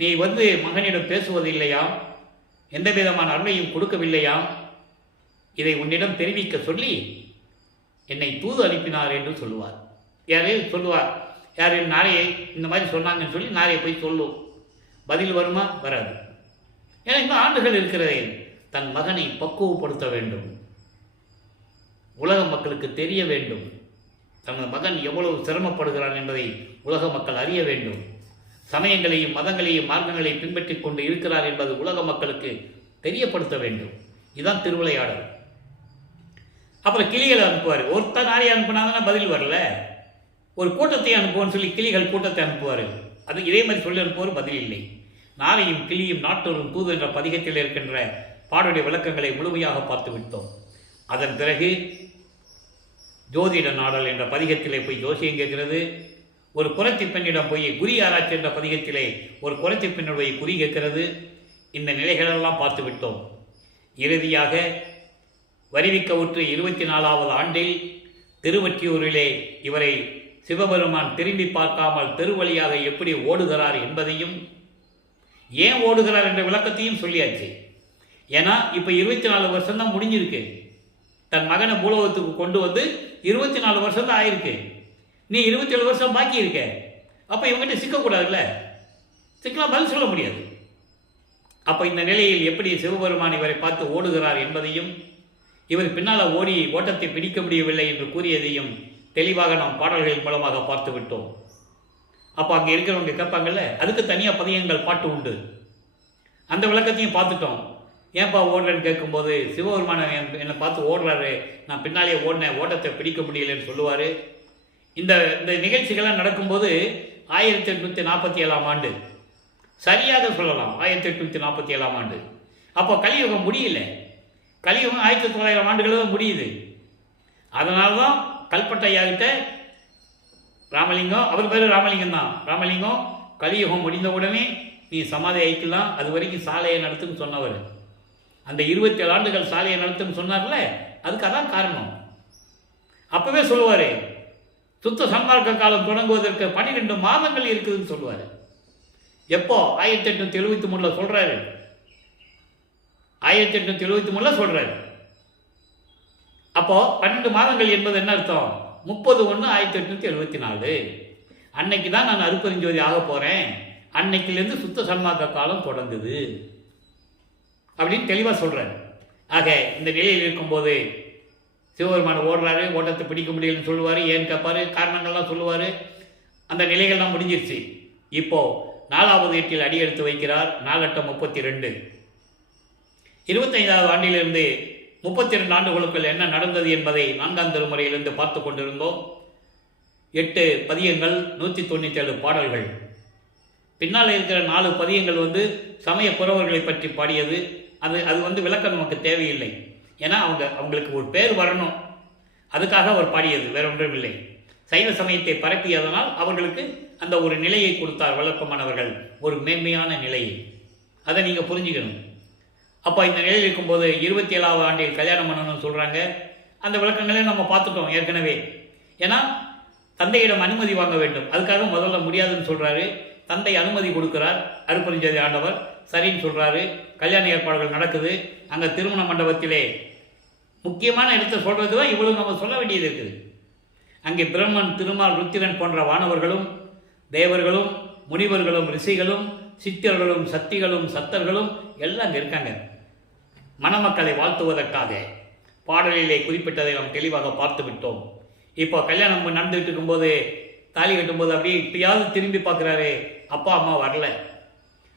நீ வந்து மகனிடம் பேசுவதில்லையாம், எந்த விதமான அருளையும் கொடுக்கவில்லையாம். இதை உன்னிடம் தெரிவிக்க சொல்லி என்னை தூது அனுப்பினார் என்று சொல்லுவார். யாரே சொல்லுவார், யார் நாளையை இந்த மாதிரி சொன்னாங்கன்னு சொல்லி நாளையை போய் சொல்லும். பதில் வருமா? வராது. ஏன்னா இன்னும் ஆண்டுகள் இருக்கிறதே. தன் மகனை பக்குவப்படுத்த வேண்டும், உலக மக்களுக்கு தெரிய வேண்டும். தனது மகன் எவ்வளவு சிரமப்படுகிறான் என்பதை உலக மக்கள் அறிய வேண்டும். சமயங்களையும் மதங்களையும் மார்க்கங்களையும் பின்பற்றி கொண்டு இருக்கிறார் என்பது உலக மக்களுக்கு தெரியப்படுத்த வேண்டும். இதுதான் திருவிளையாடல். அப்புறம் கிளிகளை அனுப்புவார். ஒருத்தர் நாளையை அனுப்புனாங்கன்னா பதில் வரல, ஒரு கூட்டத்தை அனுப்புவோன்னு சொல்லி கிளிகள் கூட்டத்தை அனுப்புவார். அது இதே மாதிரி சொல்லி அனுப்புவார், பதில் இல்லை. நாளையும் கிளியும் நாட்டோரும் தூது என்ற பதிகத்தில் இருக்கின்ற பாடுடைய விளக்கங்களை முழுமையாக பார்த்து விட்டோம். அதன் பிறகு ஜோதிட நாடல் என்ற பதிகத்திலே போய் ஜோசியம் கேட்கிறது. ஒரு குறத்தி பெண்ணிடம் போய் குறி ஆராய்ச்சி என்ற பதிகத்திலே ஒரு குறத்தி பெண்ணுடைய குறி கேட்கிறது. இந்த நிலைகளெல்லாம் பார்த்து விட்டோம். இறுதியாக வருவிக்கவுற்று 24வது ஆண்டில் திருவொற்றியூரிலே இவரை சிவபெருமான் திரும்பி பார்க்காமல் தெருவழியாக எப்படி ஓடுகிறார் என்பதையும், ஏன் ஓடுகிறார் என்ற விளக்கத்தையும் சொல்லியாச்சு. ஏன்னா இப்போ 24 வருஷம் தான் முடிஞ்சிருக்கு. தன் மகனை பூலோகத்துக்கு கொண்டு வந்து 24 வருஷம் தான் ஆயிருக்கு. நீ 27 வருஷம் பாக்கி இருக்க. அப்போ இவங்ககிட்ட சிக்கக்கூடாதுல்ல, சிக்கலாம் பதில் சொல்ல முடியாது. அப்போ இந்த நிலையில் எப்படி சிவபெருமான் இவரை பார்த்து ஓடுகிறார் என்பதையும், இவர் பின்னால் ஓடி ஓட்டத்தை பிடிக்க முடியவில்லை என்று கூறியதையும் தெளிவாக நாம் பாடல்களின் மூலமாக பார்த்து விட்டோம். அப்போ அங்கே இருக்கிறவங்க கேட்பாங்கல்ல, அதுக்கு தனியாக பதியங்கள் பாட்டு உண்டு. அந்த விளக்கத்தையும் பார்த்துட்டோம். ஏன்பா ஓடுறேன்னு கேட்கும்போது சிவபெருமான என்னை பார்த்து ஓடுறாரு, நான் பின்னாலே ஓடினேன், ஓட்டத்தை பிடிக்க முடியலன்னு சொல்லுவார். இந்த இந்த நிகழ்ச்சிகள்லாம் நடக்கும்போது 1847ஆம் ஆண்டு சரியாக சொல்லலாம். 1847ஆம் ஆண்டு. அப்போ கலியுகம் முடியல. கலியுகம் 1900 ஆண்டுகள் முடியுது. அதனால தான் கல்பட்டையாகிட்ட ராமலிங்கம், அவர் பேர் ராமலிங்கம் தான், ராமலிங்கம் கலியுகம் முடிந்தவுடனே நீ சமாதி ஆயிக்கலாம், அது வரைக்கும் சாலையை நடத்துன்னு சொன்னவர். அந்த 27 ஆண்டுகள் சாலையை நடத்துன்னு சொன்னார்ல, அதுக்கு அதான் காரணம். அப்பவே சொல்லுவார், சுத்த சன்மார்க்க காலம் தொடங்குவதற்கு 12 மாதங்கள் இருக்குதுன்னு சொல்லுவார். எப்போ? 1873 சொல்றாரு. 1873 சொல்றாரு. அப்போ 12 மாதங்கள் என்பது என்ன அர்த்தம்? 30/1/1874 அன்னைக்கு தான் நான் அருட்பெருஞ்சோதி ஆக போறேன், அன்னைக்கிலிருந்து சுத்த சன்மார்க்க காலம் தொடங்குது அப்படின்னு தெளிவாக சொல்றாரு. ஆக இந்த நிலையில் இருக்கும்போது சிவபெருமான ஓடுறாரு, ஓட்டத்தை பிடிக்க முடியலன்னு சொல்லுவார். ஏன்னு கேட்பாரு, காரணங்கள்லாம் சொல்லுவார். அந்த நிலைகள்லாம் முடிஞ்சிருச்சு. இப்போ 4வது எட்டில் அடி எடுத்து வைக்கிறார். 4×8 32. 25வது ஆண்டிலிருந்து 32 ஆண்டுகளுக்குள் என்ன நடந்தது என்பதை 4ஆம் திருமுறையிலிருந்து பார்த்து கொண்டிருந்தோம். 8 பதியங்கள், 197 பாடல்கள். பின்னால் இருக்கிற 4 பதியங்கள் சமய புறவர்களை பற்றி பாடியது. அது விளக்கம் நமக்கு தேவையில்லை. ஏன்னா அவங்களுக்கு ஒரு பேர் வரணும், அதுக்காக அவர் பாடியது, வேற ஒன்றும் இல்லை. சைவ சமயத்தை பரப்பியதனால் அவர்களுக்கு அந்த ஒரு நிலையை கொடுத்தார் வளர்ப்பமானவர்கள், ஒரு மேன்மையான நிலையை. அதை நீங்கள் புரிஞ்சுக்கணும். அப்போ இந்த நிலையில் இருக்கும்போது 27வது ஆண்டில் கல்யாணம் பண்ணணும்னு சொல்கிறாங்க. அந்த விளக்கங்களே நம்ம பார்த்துட்டோம் ஏற்கனவே. ஏன்னா தந்தையிடம் அனுமதி வாங்க வேண்டும், அதுக்காக முதல்ல முடியாதுன்னு சொல்கிறாரு. தந்தை அனுமதி கொடுக்கிறார். அருட்பெருஞ்சோதி ஆண்டவர் சரின்னு சொல்கிறாரு. கல்யாண ஏற்பாடுகள் நடக்குது. அங்கே திருமண மண்டபத்திலே முக்கியமான இடத்தை சொல்கிறது தான் இவ்வளவு நம்ம சொல்ல வேண்டியது இருக்குது. அங்கே பிரம்மன், திருமால், ருத்திரன் போன்ற வானவர்களும் தேவர்களும் முனிவர்களும் ரிஷிகளும் சித்தர்களும் சக்திகளும் சத்தர்களும் எல்லாம் அங்கே இருக்காங்க. மணமக்களை வாழ்த்துவதற்காக பாடலிலே குறிப்பிட்டதை நாம் தெளிவாக பார்த்து விட்டோம். இப்போ கல்யாணம் நடந்துகிட்டு இருக்கும்போது, தாலி கட்டும்போது அப்படியே இப்பயாவது திரும்பி பார்க்குறாரு, அப்பா அம்மா வரல,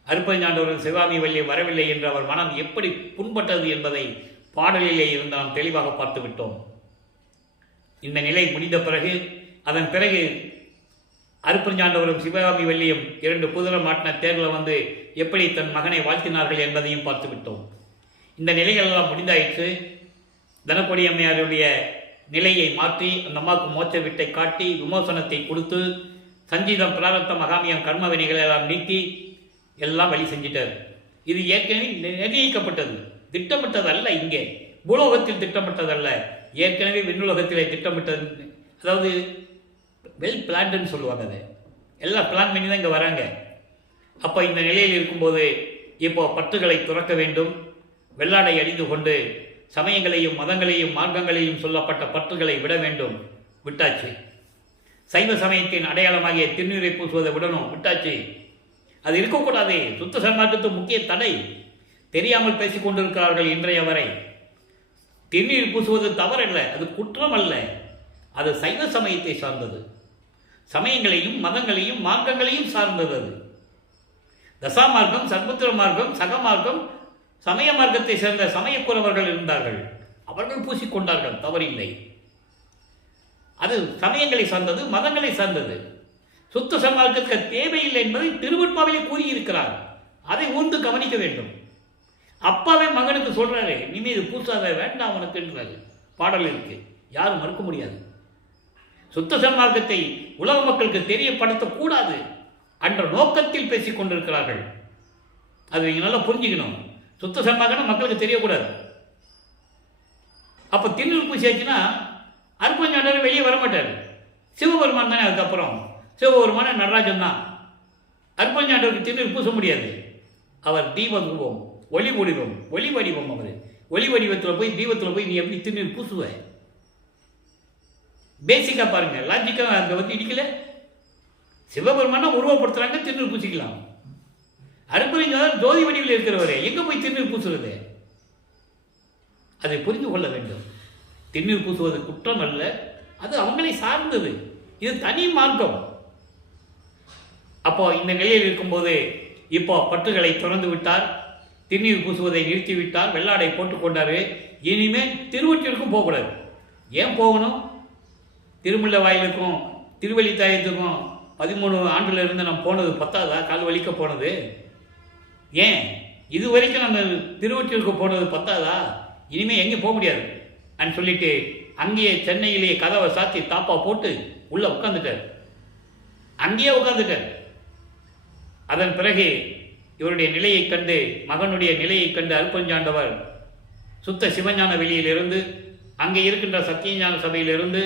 அருட்பெருஞ்சாண்டவர்கள் சிவாமி வள்ளி வரவில்லை என்று அவர் மனம் எப்படி புண்பட்டது என்பதை பாடலிலே இருந்து நாம் தெளிவாக பார்த்து விட்டோம். இந்த நிலை முடிந்த பிறகு, அதன் பிறகு அருட்பெருஞ்சாண்டவரும் சிவகாமி வள்ளியும் 2 குதிரை மாட்டின தேர்வில் எப்படி தன் மகனை வாழ்த்தினார்கள் என்பதையும் பார்த்து விட்டோம். இந்த நிலைகளெல்லாம் முடிந்தாயிற்று. தனக்கொடி அம்மையாருடைய நிலையை மாற்றி அந்த அம்மாவுக்கு மோட்ச வீட்டை காட்டி விமோசனத்தை கொடுத்து சஞ்சீதம், பிராரத்தம், மகாமியம், கர்ம வினைகளை எல்லாம் நீக்கி எல்லாம் வழி செஞ்சிட்டார். இது ஏற்கனவே நிர்ணயிக்கப்பட்டது, திட்டமிட்டது அல்ல. இங்கே பூலோகத்தில் திட்டமிட்டதல்ல, ஏற்கனவே விண்ணுலகத்திலே திட்டமிட்டது. அதாவது வெல் பிளான்டுன்னு சொல்லுவாங்க. அதை எல்லாம் பிளான் பண்ணி தான் இங்கே வராங்க. அப்போ இந்த நிலையில் இருக்கும்போது இப்போ பற்றுகளை துறக்க வேண்டும். வெள்ளாடை அணிந்து கொண்டு சமயங்களையும் மதங்களையும் மார்க்கங்களையும் சொல்லப்பட்ட பற்றுகளை விட வேண்டும். விட்டாச்சு. சைவ சமயத்தின் அடையாளமாகிய திருநீரை பூசுவதை விடணும். விட்டாச்சு. அது இருக்கக்கூடாது. சுத்த சன்மார்க்கத்துக்கு முக்கிய தடை. தெரியாமல் பேசிக் கொண்டிருக்கிறார்கள் இன்றைய வரை. திருநீர் பூசுவது தவறல்ல, அது குற்றம் அல்ல. அது சைவ சமயத்தை சார்ந்தது. சமயங்களையும் மதங்களையும் மார்க்கங்களையும் சார்ந்தது. அது தசா மார்க்கம், சர்புத்திர மார்க்கம், சக மார்க்கம், சமய மார்க்கத்தை சேர்ந்த சமயக்குறவர்கள் இருந்தார்கள். அவர்கள் பூசிக்கொண்டார்கள், தவறில்லை. அது சமயங்களை சார்ந்தது, மதங்களை சார்ந்தது. சுத்த சன்மார்க்கத்துக்கு தேவையில்லை என்பதை திருவெண்பாவிலே கூறியிருக்கிறார். அதை ஊர்ந்து கவனிக்க வேண்டும். அப்பாவே மகனுக்கு சொல்றாரு, இனிமே இது பூசாத, வேண்டாம் அவனுக்குன்றாரு. பாடல் இருக்கு, யாரும் மறுக்க முடியாது. சுத்த சன்மார்க்கத்தை உலக மக்களுக்கு தெரியப்படுத்தக்கூடாது என்ற நோக்கத்தில் பேசிக் கொண்டிருக்கிறார்கள். அது நீங்க நல்லா புரிஞ்சுக்கணும். சுத்த சன்மார்க்கம் மக்களுக்கு தெரியக்கூடாது. அப்ப திருநீர் பூசியாச்சுன்னா அருப்பஞ்சாண்டவர் வெளியே வரமாட்டார். சிவபெருமான் தானே. அதுக்கப்புறம் சிவபெருமான நடராஜன் தான். அருப்பஞ்சாண்டவருக்கு திருநீர் பூச முடியாது. அவர் தீப ரூபம், ஒளி வடிவம், ஒளி வடிவம். அவர் ஒளி வடிவத்தில் போய் தீபத்தில் போய் நீ எப்படி திருநீர் பூசுவ? பேசிக்கா பாருங்க, லாஜிக்கா அங்கே இடிக்கல. சிவபெருமான உருவப்படுத்துறாங்க, திருநீர் பூசிக்கலாம். அருப்பஞ்சாண்டவர் ஜோதி வடிவில் இருக்கிறவரே எங்க போய் திருநீர் பூசுறது? அதை புரிந்து கொள்ள வேண்டும். திருநீர் பூசுவது குற்றம் அல்ல, அது அவங்களை சார்ந்தது. இது தனி மார்க்கம். அப்போ இந்த நிலையில் இருக்கும்போது இப்போ பற்றுகளை திறந்து விட்டார், திருநீர் பூசுவதை நிறுத்திவிட்டார், வெள்ளாடை போட்டுக்கொண்டாரு. இனிமேல் திருவொற்றிற்கும் போகக்கூடாது. ஏன் போகணும்? திருமுல்லை வாயிலுக்கும் திருவள்ளித்தாயத்துக்கும் 13 ஆண்டுல இருந்து நம்ம போனது பத்தாதா? கால் வலிக்க போனது ஏன்? இது வரைக்கும் நம்ம திருவொற்றிற்கு போனது பத்தாதா? இனிமேல் எங்கே போக முடியாது அப்படின்னு சொல்லிட்டு அங்கேயே சென்னையிலேயே கதவை சாத்தி தாப்பா போட்டு உள்ள உட்காந்துட்டார். அங்கேயே உட்காந்துட்டார். அதன் பிறகு இவருடைய நிலையை கண்டு, மகனுடைய நிலையை கண்டு அருப்பஞ்சாண்டவர் சுத்த சிவஞான வெளியிலிருந்து, அங்கே இருக்கின்ற சத்தியஞான சபையிலிருந்து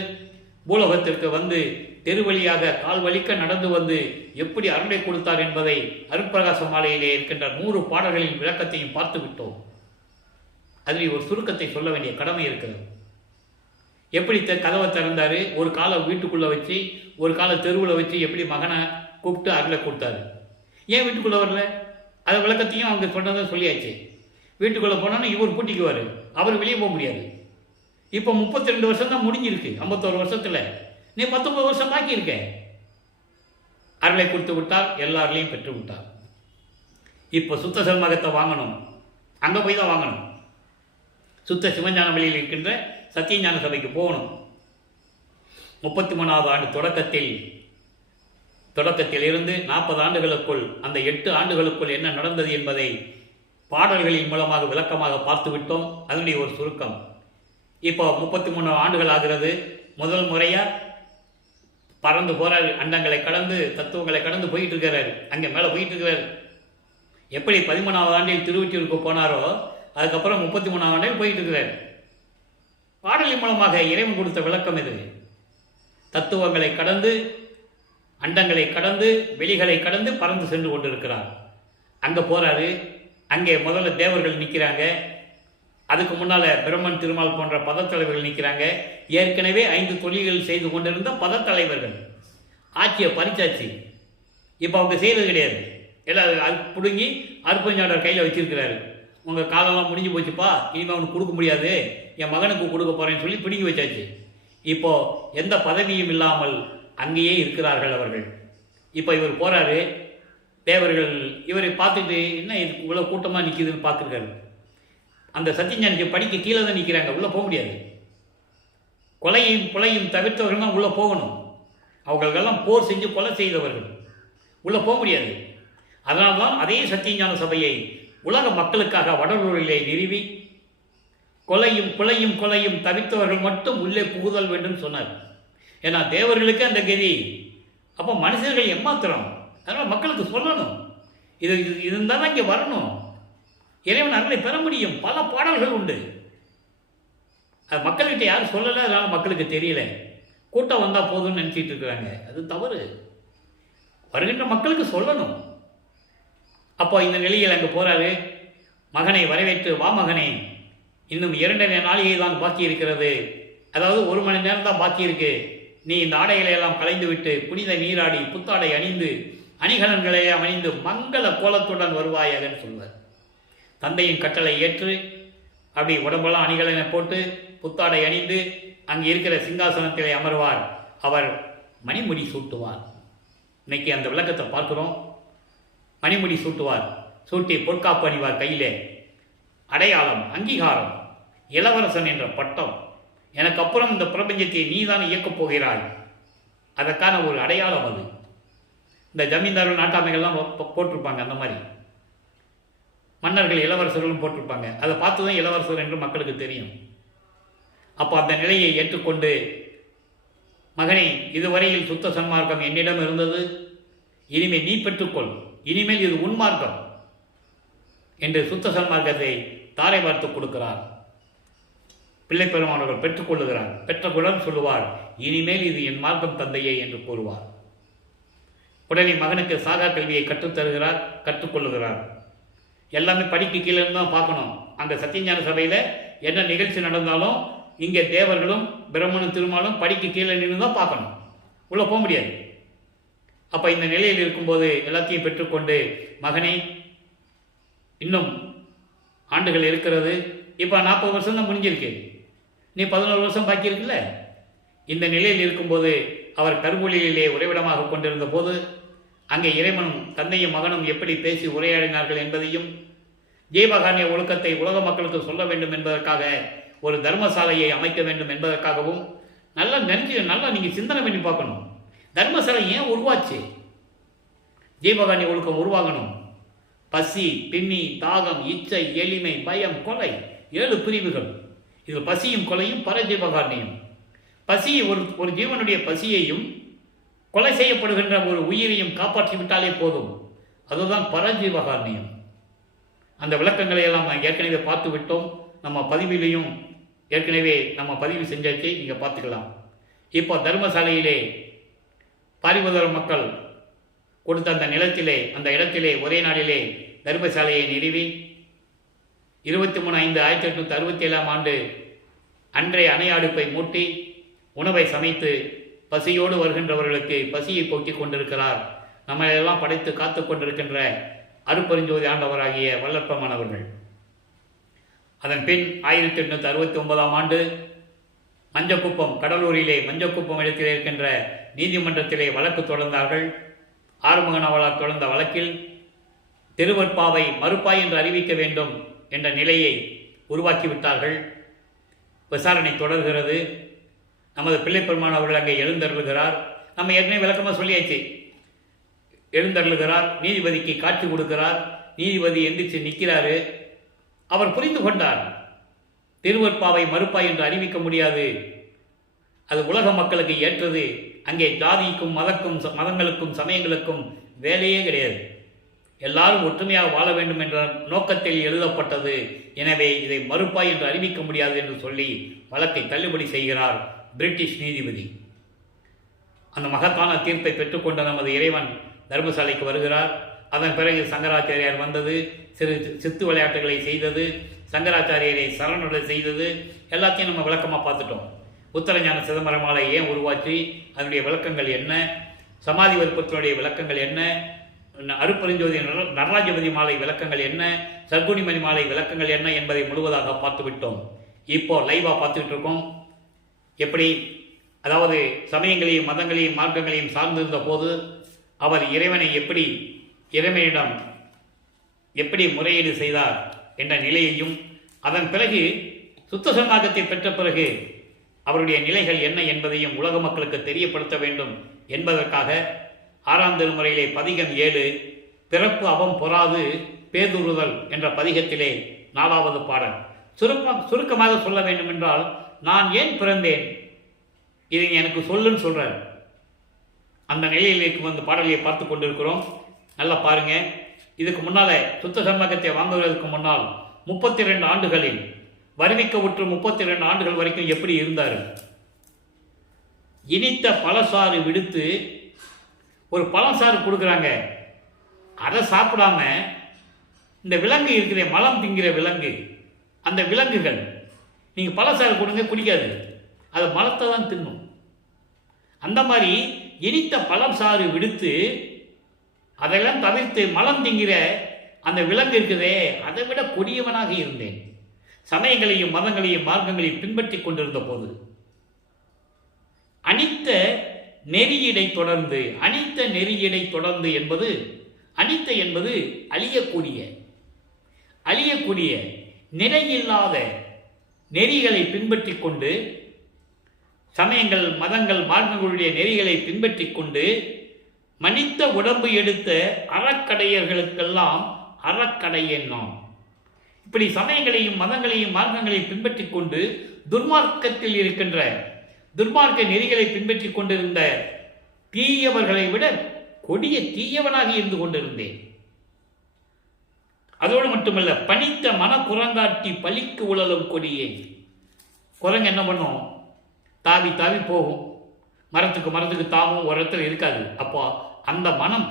பூலோகத்திற்கு வந்து தெருவழியாக கால் வலிக்க நடந்து வந்து எப்படி அருளை கொடுத்தார் என்பதை அருட்பிரகாச மாலையிலே இருக்கின்ற 100 பாடல்களின் விளக்கத்தையும் பார்த்து விட்டோம். அதில் ஒரு சுருக்கத்தை சொல்ல வேண்டிய கடமை இருக்கிறது. எப்படி கதவை திறந்தாரு, ஒரு காலை வீட்டுக்குள்ள வச்சு ஒரு காலை தெருவில் வச்சு எப்படி மகனை கூப்பிட்டு அருளை கொடுத்தாரு. ஏன் வீட்டுக்குள்ள வரல? அதை விளக்கத்தையும் அவங்க சொன்னதை சொல்லியாச்சு. வீட்டுக்குள்ள போனோன்னா இவர் பூட்டிக்குவார், அவர் வெளியே போக முடியாது. இப்போ 32 வருஷம் தான் முடிஞ்சிருக்கு. 51 வருஷத்துல நீ 19 வருஷம் பாக்கி இருக்க. அருளை கொடுத்து விட்டார், எல்லாரையும் பெற்று விட்டார். இப்போ சுத்த சன்மார்க்கத்தை வாங்கணும், அங்க போய் தான் வாங்கணும். சுத்த சிவஞான வழியில் இருக்கின்ற சத்தியஞான சபைக்கு போகணும். 33வது ஆண்டு தொடக்கத்தில் இருந்து 40 ஆண்டுகளுக்குள், அந்த 8 ஆண்டுகளுக்குள் என்ன நடந்தது என்பதை பாடல்களின் மூலமாக விளக்கமாக பார்த்து விட்டோம். அதனுடைய ஒரு சுருக்கம். இப்போ 33 ஆண்டுகள் ஆகிறது. முதல் முறையா பறந்து போறாரு, அண்டங்களை கடந்து தத்துவங்களை கடந்து போயிட்டு இருக்கிறாரு. அங்கே மேலே போயிட்டு இருக்கிறாரு. எப்படி 13வது ஆண்டில் திருவொற்றியூருக்கு போனாரோ அதுக்கப்புறம் 33ஆம் ஆண்டில் போயிட்டு இருக்கிறார். பாடலின் மூலமாக இறைவன் கொடுத்த விளக்கம் இது. தத்துவங்களை கடந்து, அண்டங்களை கடந்து, வெளிகளை கடந்து பறந்து சென்று கொண்டிருக்கிறார். அங்கே போறாரு. அங்கே முதல்ல தேவர்கள் நிற்கிறாங்க. அதுக்கு முன்னால பிரம்மன், திருமால் போன்ற பதத்தலைவர்கள் நிற்கிறாங்க. ஏற்கனவே 5 தொழில்கள் செய்து கொண்டிருந்த பதத்தலைவர்கள் ஆட்சியை பறிச்சாச்சு. இப்போ அவங்க செய்யறது கிடையாது. எல்லாம் பிடுங்கி அருப்பஞ்சாண்டவர் கையில் வச்சிருக்கிறாரு. உங்கள் காலம்லாம் முடிஞ்சு போச்சுப்பா, இனிமேல் அவனுக்கு கொடுக்க முடியாது, என் மகனுக்கு கொடுக்க போறேன்னு சொல்லி பிடுங்கி வச்சாச்சு. இப்போ எந்த பதவியும் இல்லாமல் அங்கேயே இருக்கிறார்கள் அவர்கள். இப்போ இவர் போறாரு. தேவர்கள் இவரை பார்த்துட்டு என்ன இது இவ்வளோ கூட்டமாக நிற்கிதுன்னு பார்த்துருக்காரு. அந்த சத்தியஞானிக்கு படிக்க கீழே தான் நிற்கிறாங்க, உள்ளே போக முடியாது. கொலையும் கொலையும் தவிர்த்தவர்கள் தான் உள்ளே போகணும். அவங்களுக்கெல்லாம் போர் செஞ்சு கொலை செய்தவர்கள் உள்ளே போக முடியாது. அதனால தான் அதே சத்தியஞான சபையை உலக மக்களுக்காக வடலூரிலே நிறுவி கொலையும் கொலையும் கொலையும் தவிர்த்தவர்கள் மட்டும் உள்ளே புகுதல் வேண்டும் சொன்னார். ஏன்னா தேவர்களுக்கு அந்த கதி. அப்போ மனுஷர்கள் ஏமாத்துறோம். அதனால் மக்களுக்கு சொல்லணும், இது இருந்தால் தான் இங்கே வரணும், இறைவன் அருளை பெற முடியும். பல பாடல்கள் உண்டு. அது மக்கள்கிட்ட யாரும் சொல்லலை, அதனால் மக்களுக்கு தெரியல. கூட்டம் வந்தால் போதும்னு நினச்சிட்டு இருக்கிறாங்க. அது தவறு. வருகின்ற மக்களுக்கு சொல்லணும். அப்போ இந்த நிலையில் அங்கே போகிறாரு. மகனை வரவேற்று, வா மகனே, இன்னும் 2 நாளிகை தான் பாக்கி இருக்கிறது, அதாவது 1 மணி நேரம் தான் பாக்கி இருக்கு. நீ இந்த ஆடைகளை எல்லாம் களைந்து விட்டு புனித நீராடி புத்தாடை அணிந்து அணிகலன்களை அணிந்து மங்கள கோலத்துடன் வருவாயாகன்னு சொல்வார். தந்தையின் கட்டளை ஏற்று அப்படி உடம்பெல்லாம் அணிகலனை போட்டு புத்தாடை அணிந்து அங்கே இருக்கிற சிங்காசனத்திலே அமர்வார். அவர் மணிமுடி சூட்டுவார். இன்னைக்கு அந்த விளக்கத்தை பார்க்கிறோம். மணிமுடி சூட்டுவார், சூட்டி பொற்காப்பு அணிவார். கையிலே அடையாளம், அங்கீகாரம், இளவரசன் என்ற பட்டம். எனக்கு அப்புறம் இந்த பிரபஞ்சத்தை நீ தான் இயக்கப் போகிறாய், அதற்கான ஒரு அடையாளம் அது. இந்த ஜமீன்தார்கள் நாட்டாமைகள்லாம் போட்டிருப்பாங்க. அந்த மாதிரி மன்னர்கள் இளவரசர்களும் போட்டிருப்பாங்க. அதை பார்த்து தான் இளவரசர் என்று மக்களுக்கு தெரியும். அப்போ அந்த நிலையை ஏற்றுக்கொண்டு, மகனே, இதுவரையில் சுத்த சன்மார்க்கம் என்னிடம் இருந்தது, இனிமேல் நீ பெற்றுக்கொள், இனிமேல் இது உன்மார்க்கம் என்று சுத்த சன்மார்க்கத்தை தாரை பார்த்து கொடுக்கிறார். பிள்ளை பெருமானவர்கள் பெற்றுக்கொள்ளுகிறார். பெற்றவுடன் சொல்லுவார், இனிமேல் இது என் மார்க்கம் தந்தையே என்று கூறுவார். உடனே மகனுக்கு சாகா கல்வியை கற்றுத்தருகிறார், கற்றுக்கொள்ளுகிறார். எல்லாமே படிக்கு கீழே தான் பார்க்கணும். அந்த சத்தியஞான சபையில் என்ன நிகழ்ச்சி நடந்தாலும் இங்கே தேவர்களும் பிரம்மனும் திருமாலும் படிக்கு கீழே நின்று தான் பார்க்கணும், உள்ளே போக முடியாது. அப்போ இந்த நிலையில் இருக்கும்போது எல்லாத்தையும் பெற்றுக்கொண்டு, மகனே, இன்னும் ஆண்டுகள் இருக்கிறது, இப்போ 40 வருஷம் தான் முடிஞ்சிருக்கு, நீ 11 வருஷம் பாக்கி இருக்குல்ல. இந்த நிலையில் இருக்கும்போது அவர் கருவொளியிலே உறைவிடமாக கொண்டிருந்த போது அங்கே இறைவனும் தந்தையும் மகனும் எப்படி பேசி உரையாடினார்கள் என்பதையும், ஜீவகாருண்ய ஒழுக்கத்தை உலக மக்களுக்கு சொல்ல வேண்டும் என்பதற்காக ஒரு தர்மசாலையை அமைக்க வேண்டும் என்பதற்காகவும் நல்லா நீங்கள் சிந்தனை பண்ணி பார்க்கணும். தர்மசாலை ஏன் உருவாச்சு? ஜீவகாருண்ய ஒழுக்கம் உருவாகணும். பசி, பின்னி, தாகம், இச்சை, எளிமை, பயம், கொலை, 7 பிரிவுகள். இது பசியும் கொலையும் பரஜீவகாருண்யம். பசி, ஒரு ஜீவனுடைய பசியையும் கொலை செய்யப்படுகின்ற ஒரு உயிரையும் காப்பாற்றிவிட்டாலே போதும், அதுதான் பரஜீவகாருண்யம். அந்த விளக்கங்களை எல்லாம் நான் ஏற்கனவே பார்த்து விட்டோம். நம்ம பதிவிலையும் ஏற்கனவே நம்ம பதிவு செஞ்சாச்சு, நீங்கள் பார்த்துக்கலாம். இப்போ தர்மசாலையிலே பாரிபுதர மக்கள் கொடுத்த அந்த நிலத்திலே, அந்த இடத்திலே ஒரே நாளிலே தர்மசாலையை நிறுவி 23/5/1867 அன்றைய அணை அடுப்பை மூட்டி உணவை சமைத்து பசியோடு வருகின்றவர்களுக்கு பசியை போக்கிக் கொண்டிருக்கிறார். நம்மளையெல்லாம் படைத்து காத்து கொண்டிருக்கின்ற அருப்பெருஞ்சோதி ஆண்டவராகிய வல்லற்பமானவர்கள். அதன் பின் 1869 மஞ்சக்குப்பம், கடலூரிலே மஞ்சக்குப்பம் இடத்திலே இருக்கின்ற நீதிமன்றத்திலே வழக்கு தொடர்ந்தார்கள். ஆறுமுக நாவலர் தொடர்ந்த வழக்கில் திருவற்பாவை மறுப்பாய் என்று அறிவிக்க வேண்டும் என்ற நிலையை உருவாக்கிவிட்டார்கள். விசாரணை தொடர்கிறது. நமது பிள்ளை பெருமான் அவர்கள் அங்கே எழுந்தருளுகிறார். நம்ம ஏற்கனவே விளக்கமாக சொல்லியாச்சு. எழுந்தருளுகிறார், நீதிபதிக்கு காட்சி கொடுக்கிறார். நீதிபதி எந்திரிச்சு நிற்கிறாரு. அவர் புரிந்து கொண்டார், திருவற்பாவை மறுப்பாய் என்று அறிவிக்க முடியாது, அது உலக மக்களுக்கு ஏற்றது. அங்கே ஜாதிக்கும் மதங்களுக்கும் சமயங்களுக்கும் வேலையே கிடையாது. எல்லாரும் ஒற்றுமையாக வாழ வேண்டும் என்ற நோக்கத்தில் எழுதப்பட்டது. எனவே இதை மறுப்பாய் என்று அறிவிக்க முடியாது என்று சொல்லி வழக்கை தள்ளுபடி செய்கிறார் பிரிட்டிஷ் நீதிபதி. அந்த மகத்தான தீர்ப்பை பெற்றுக்கொண்ட நமது இறைவன் தர்மசாலைக்கு வருகிறார். அதன் பிறகு சங்கராச்சாரியார் வந்தது, சித்து விளையாட்டுகளை செய்தது, சங்கராச்சாரியரை சரணடை செய்தது, எல்லாத்தையும் நம்ம விளக்கமாக பார்த்துட்டோம். உத்தரஞான சிதம்பரம் மாலை ஏன் உருவாச்சு, அதனுடைய விளக்கங்கள் என்ன, சமாதி விருப்பத்தினுடைய விளக்கங்கள் என்ன, அருப்பெருஞ்சோதி நடராஜபதி மாலை விளக்கங்கள் என்ன, சர்க்குணிமணி மாலை விளக்கங்கள் என்ன என்பதை முழுவதாக பார்த்து விட்டோம். இப்போ லைவாக பார்த்துக்கிட்டு இருக்கோம். எப்படி, அதாவது சமயங்களையும் மதங்களையும் மார்க்கங்களையும் சார்ந்திருந்த போது அவர் இறைவனிடம் எப்படி முறையீடு செய்தார் என்ற நிலையையும், அதன் பிறகு சுத்த சன்மார்க்கத்தை பெற்ற பிறகு அவருடைய நிலைகள் என்ன என்பதையும் உலக மக்களுக்கு தெரியப்படுத்த வேண்டும் என்பதற்காக 6ஆம் திருமுறையிலே பதிகம் 7 பிறப்பு அவம் பொறாது பேதுறுதல் என்ற பதிகத்திலே 4வது பாடல். சுருக்கமாக சொல்ல வேண்டும் என்றால், நான் ஏன் பிறந்தேன், இதை எனக்கு சொல்லுன்னு சொல்றார். அந்த நிலையிலே வந்து பாடலை பார்த்து கொண்டிருக்கிறோம். நல்லா பாருங்க. இதுக்கு முன்னால சுத்த சன்மார்க்கத்தை வாங்குவதற்கு முன்னால் 32 ஆண்டுகளில் வருவிக்க உற்று 32 ஆண்டுகள் வரைக்கும் எப்படி இருந்தார்? இனித்த பழசாறு விடுத்து ஒரு பழசாறு கொடுக்குறாங்க, அதை சாப்பிடாம இந்த விலங்கு இருக்கிற மலம் திங்கிற விலங்கு, அந்த விலங்குகள் நீங்கள் பழசாறு கொடுங்க குடிக்காது, அது மலத்தை தான் தின்னும். அந்த மாதிரி இனித்த பழசாறு விடுத்து அதெல்லாம் தவிர்த்து மலம் திங்கிற அந்த விலங்கு இருக்குதே, அதை விட கொடியவனாக இருந்தேன். சமயங்களையும் மதங்களையும் மார்க்கங்களையும் பின்பற்றி கொண்டிருந்த போது அனித்த நெறியிடை தொடர்ந்து, அனித்த நெறியிடை தொடர்ந்து என்பது, அனித்த என்பது அழியக்கூடிய நிறையில்லாத நெறிகளை பின்பற்றி கொண்டு, சமயங்கள் மதங்கள் மார்க்கங்களுடைய நெறிகளை பின்பற்றி கொண்டு மனித உடம்பு எடுத்த அறக்கடையர்களுக்கெல்லாம் அறக்கடையன் நாம். இப்படி சமயங்களையும் மதங்களையும் மார்க்கங்களையும் பின்பற்றி கொண்டு துர்மார்க்கத்தில் இருக்கின்ற துர்மார்க்க நெறிகளை பின்பற்றி கொண்டிருந்த தீயவர்களை விட கொடிய தீயவனாக இருந்து கொண்டிருந்தேன். அதோடு மட்டுமல்ல, பணித்த மன குரங்காட்டி பலிக்கு உழலும் கொடியேன். குரங்கு என்ன பண்ணும்? தாவி தாவி போகும், மரத்துக்கு தாவும், ஒரு இடத்துல இருக்காது. அப்போ அந்த மனம்,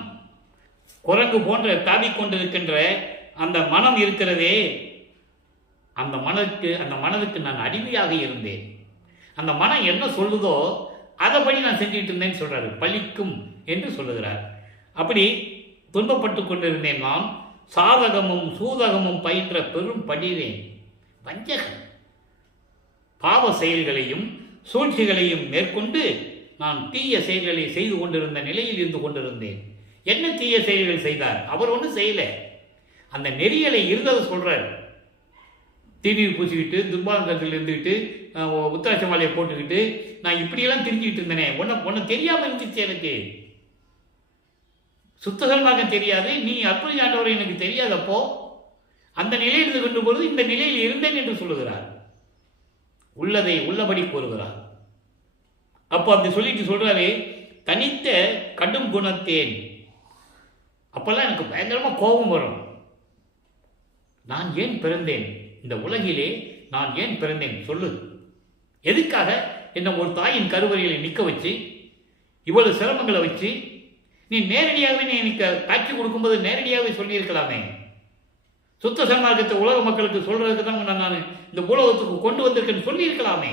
குரங்கு போன்ற தாவி கொண்டிருக்கின்ற அந்த மனம் இருக்கிறதே, அந்த மனதுக்கு நான் அடிமையாக இருந்தேன். அந்த மனம் என்ன சொல்லுதோ அதைப்படி நான் செஞ்சுட்டு இருந்தேன்னு சொல்றாரு. பலிக்கும் என்று சொல்லுகிறார். அப்படி துன்பப்பட்டு கொண்டிருந்தேன். நான் சாதகமும் சூதகமும் பயின்ற பெரும் படிவேன் வஞ்சகன். பாவ செயல்களையும் சூழ்ச்சிகளையும் மேற்கொண்டு நான் தீய செயல்களை செய்து கொண்டிருந்த நிலையில் இருந்து கொண்டிருந்தேன். என்ன தீய செயல்கள் செய்தார்? அவர் ஒன்றும் செய்யல. அந்த நெறிகளை இருந்ததை சொல்றார். தீநீர் பூசிக்கிட்டு துர்பாங்கத்தில் இருந்துக்கிட்டு உத்தராட்ச மாலையை போட்டுக்கிட்டு நான் இப்படியெல்லாம் தெரிஞ்சுக்கிட்டு இருந்தேனே, ஒன்றை தெரியாமல் இருந்துச்சு. எனக்கு சுத்தகமாக தெரியாது, நீ அற்புத ஆண்டவரை எனக்கு தெரியாதப்போ அந்த நிலையில் இருந்து கொண்டு பொழுது இந்த நிலையில் இருந்தேன் என்று சொல்லுகிறார். உள்ளதை உள்ளபடி கூறுகிறார். அப்போ அப்படி சொல்லிட்டு சொல்றாரு, தனித்த கடும் குணத்தேன். அப்பெல்லாம் எனக்கு பயங்கரமா கோபம் வரும். நான் ஏன் பிறந்தேன் இந்த உலகிலே? நான் ஏன் பிறந்தேன் சொல்லு. எதுக்காக என்ன ஒரு தாயின் கருவறையில் நிற்க வச்சு இவ்வளவு சிரமங்களை வச்சு நீ நேரடியாகவே நீ எனக்கு காட்சி கொடுக்கும்போது நேரடியாகவே சொல்லியிருக்கலாமே. சுத்த சன்மார்க்கத்தை உலக மக்களுக்கு சொல்றதுக்கு தான் நான் இந்த உலகத்துக்கு கொண்டு வந்திருக்கேன்னு சொல்லியிருக்கலாமே.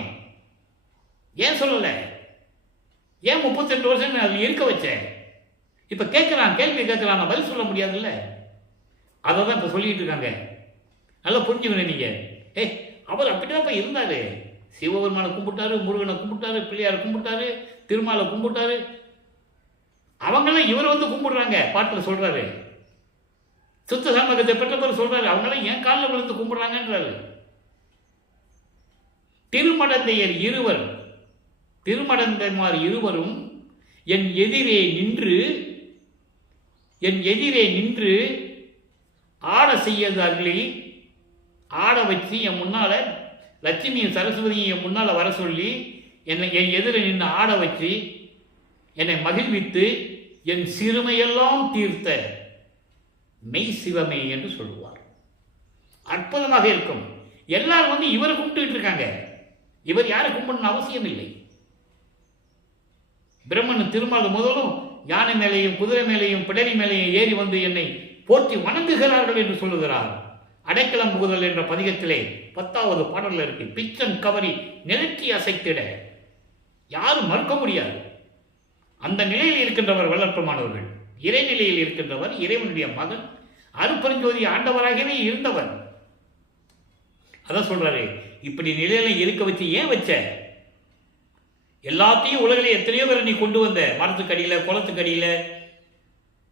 ஏன் சொல்லலை? ஏன் 32 வருஷம் அதில் இருக்க வச்சேன்? இப்போ கேட்குறான், கேள்வி கேட்குறான், நான் பதில் சொல்ல முடியாதுல்ல. அதை தான் இப்போ சொல்லிட்டு இருக்காங்க. நல்லா புரிஞ்சுக்கணும் நீங்கள். அவர் அப்படிதான் போய் இருந்தார். சிவபெருமானை கும்பிட்டாரு, முருகனை கும்பிட்டாரு, பிள்ளையாரை கும்பிட்டாரு, திருமாலை கும்பிட்டாரு. அவங்களாம் இவர் வந்து கும்பிடுறாங்க. பாட்டில் சொல்றாரு, சுத்த சன்மார்க்கத்தை பெற்றவர் சொல்றாரு, அவங்களாம் என் காலில் விழுந்து கும்பிடுறாங்கன்றாரு. திருமடந்தைமார் இருவரும் என் எதிரே நின்று ஆட செய்யது அருளி, ஆட வச்சு என் முன்னால லட்சுமியும் சரஸ்வதியும் என் முன்னால வர சொல்லி என்னை என் எதிர நின்று ஆட வச்சு என்னை மகிழ்வித்து என் சிறுமையெல்லாம் தீர்த்த மெய் சிவமே என்று சொல்லுவார். அற்புதமாக இருக்கும். எல்லாரும் வந்து இவரை கும்பிட்டு இருக்காங்க. இவர் யாரை கும்பிடணும் அவசியம் இல்லை. பிரம்மன் திருமால் முதலும் யானை மேலேயும் குதிரை மேலேயும் பிடரி மேலேயும் ஏறி வந்து என்னை போற்றி வணங்குகிறார்கள் என்று சொல்லுகிறார். அடைக்கலம் புகுதல் என்ற பதிகத்திலே 10வது பாடலில் இருக்கு. பிச்சன் கவரி நிலற்றி அசைத்திட யாரும் மறுக்க முடியாது. அந்த நிலையில் இருக்கின்றவர் வல்லற்பமானவர்கள். இறைநிலையில் இருக்கின்றவர் இறைவனுடைய மகன், அருப்பெருஞ்சோதி ஆண்டவராகவே இருந்தவர். அதான் சொல்றாரு, இப்படி நிலையில இருக்க வச்சு ஏன் வச்ச? எல்லாத்தையும் உலகிலே எத்தனையோ பேர் நீ கொண்டு வந்த, மரத்துக்கடியில, குளத்துக்கடியில,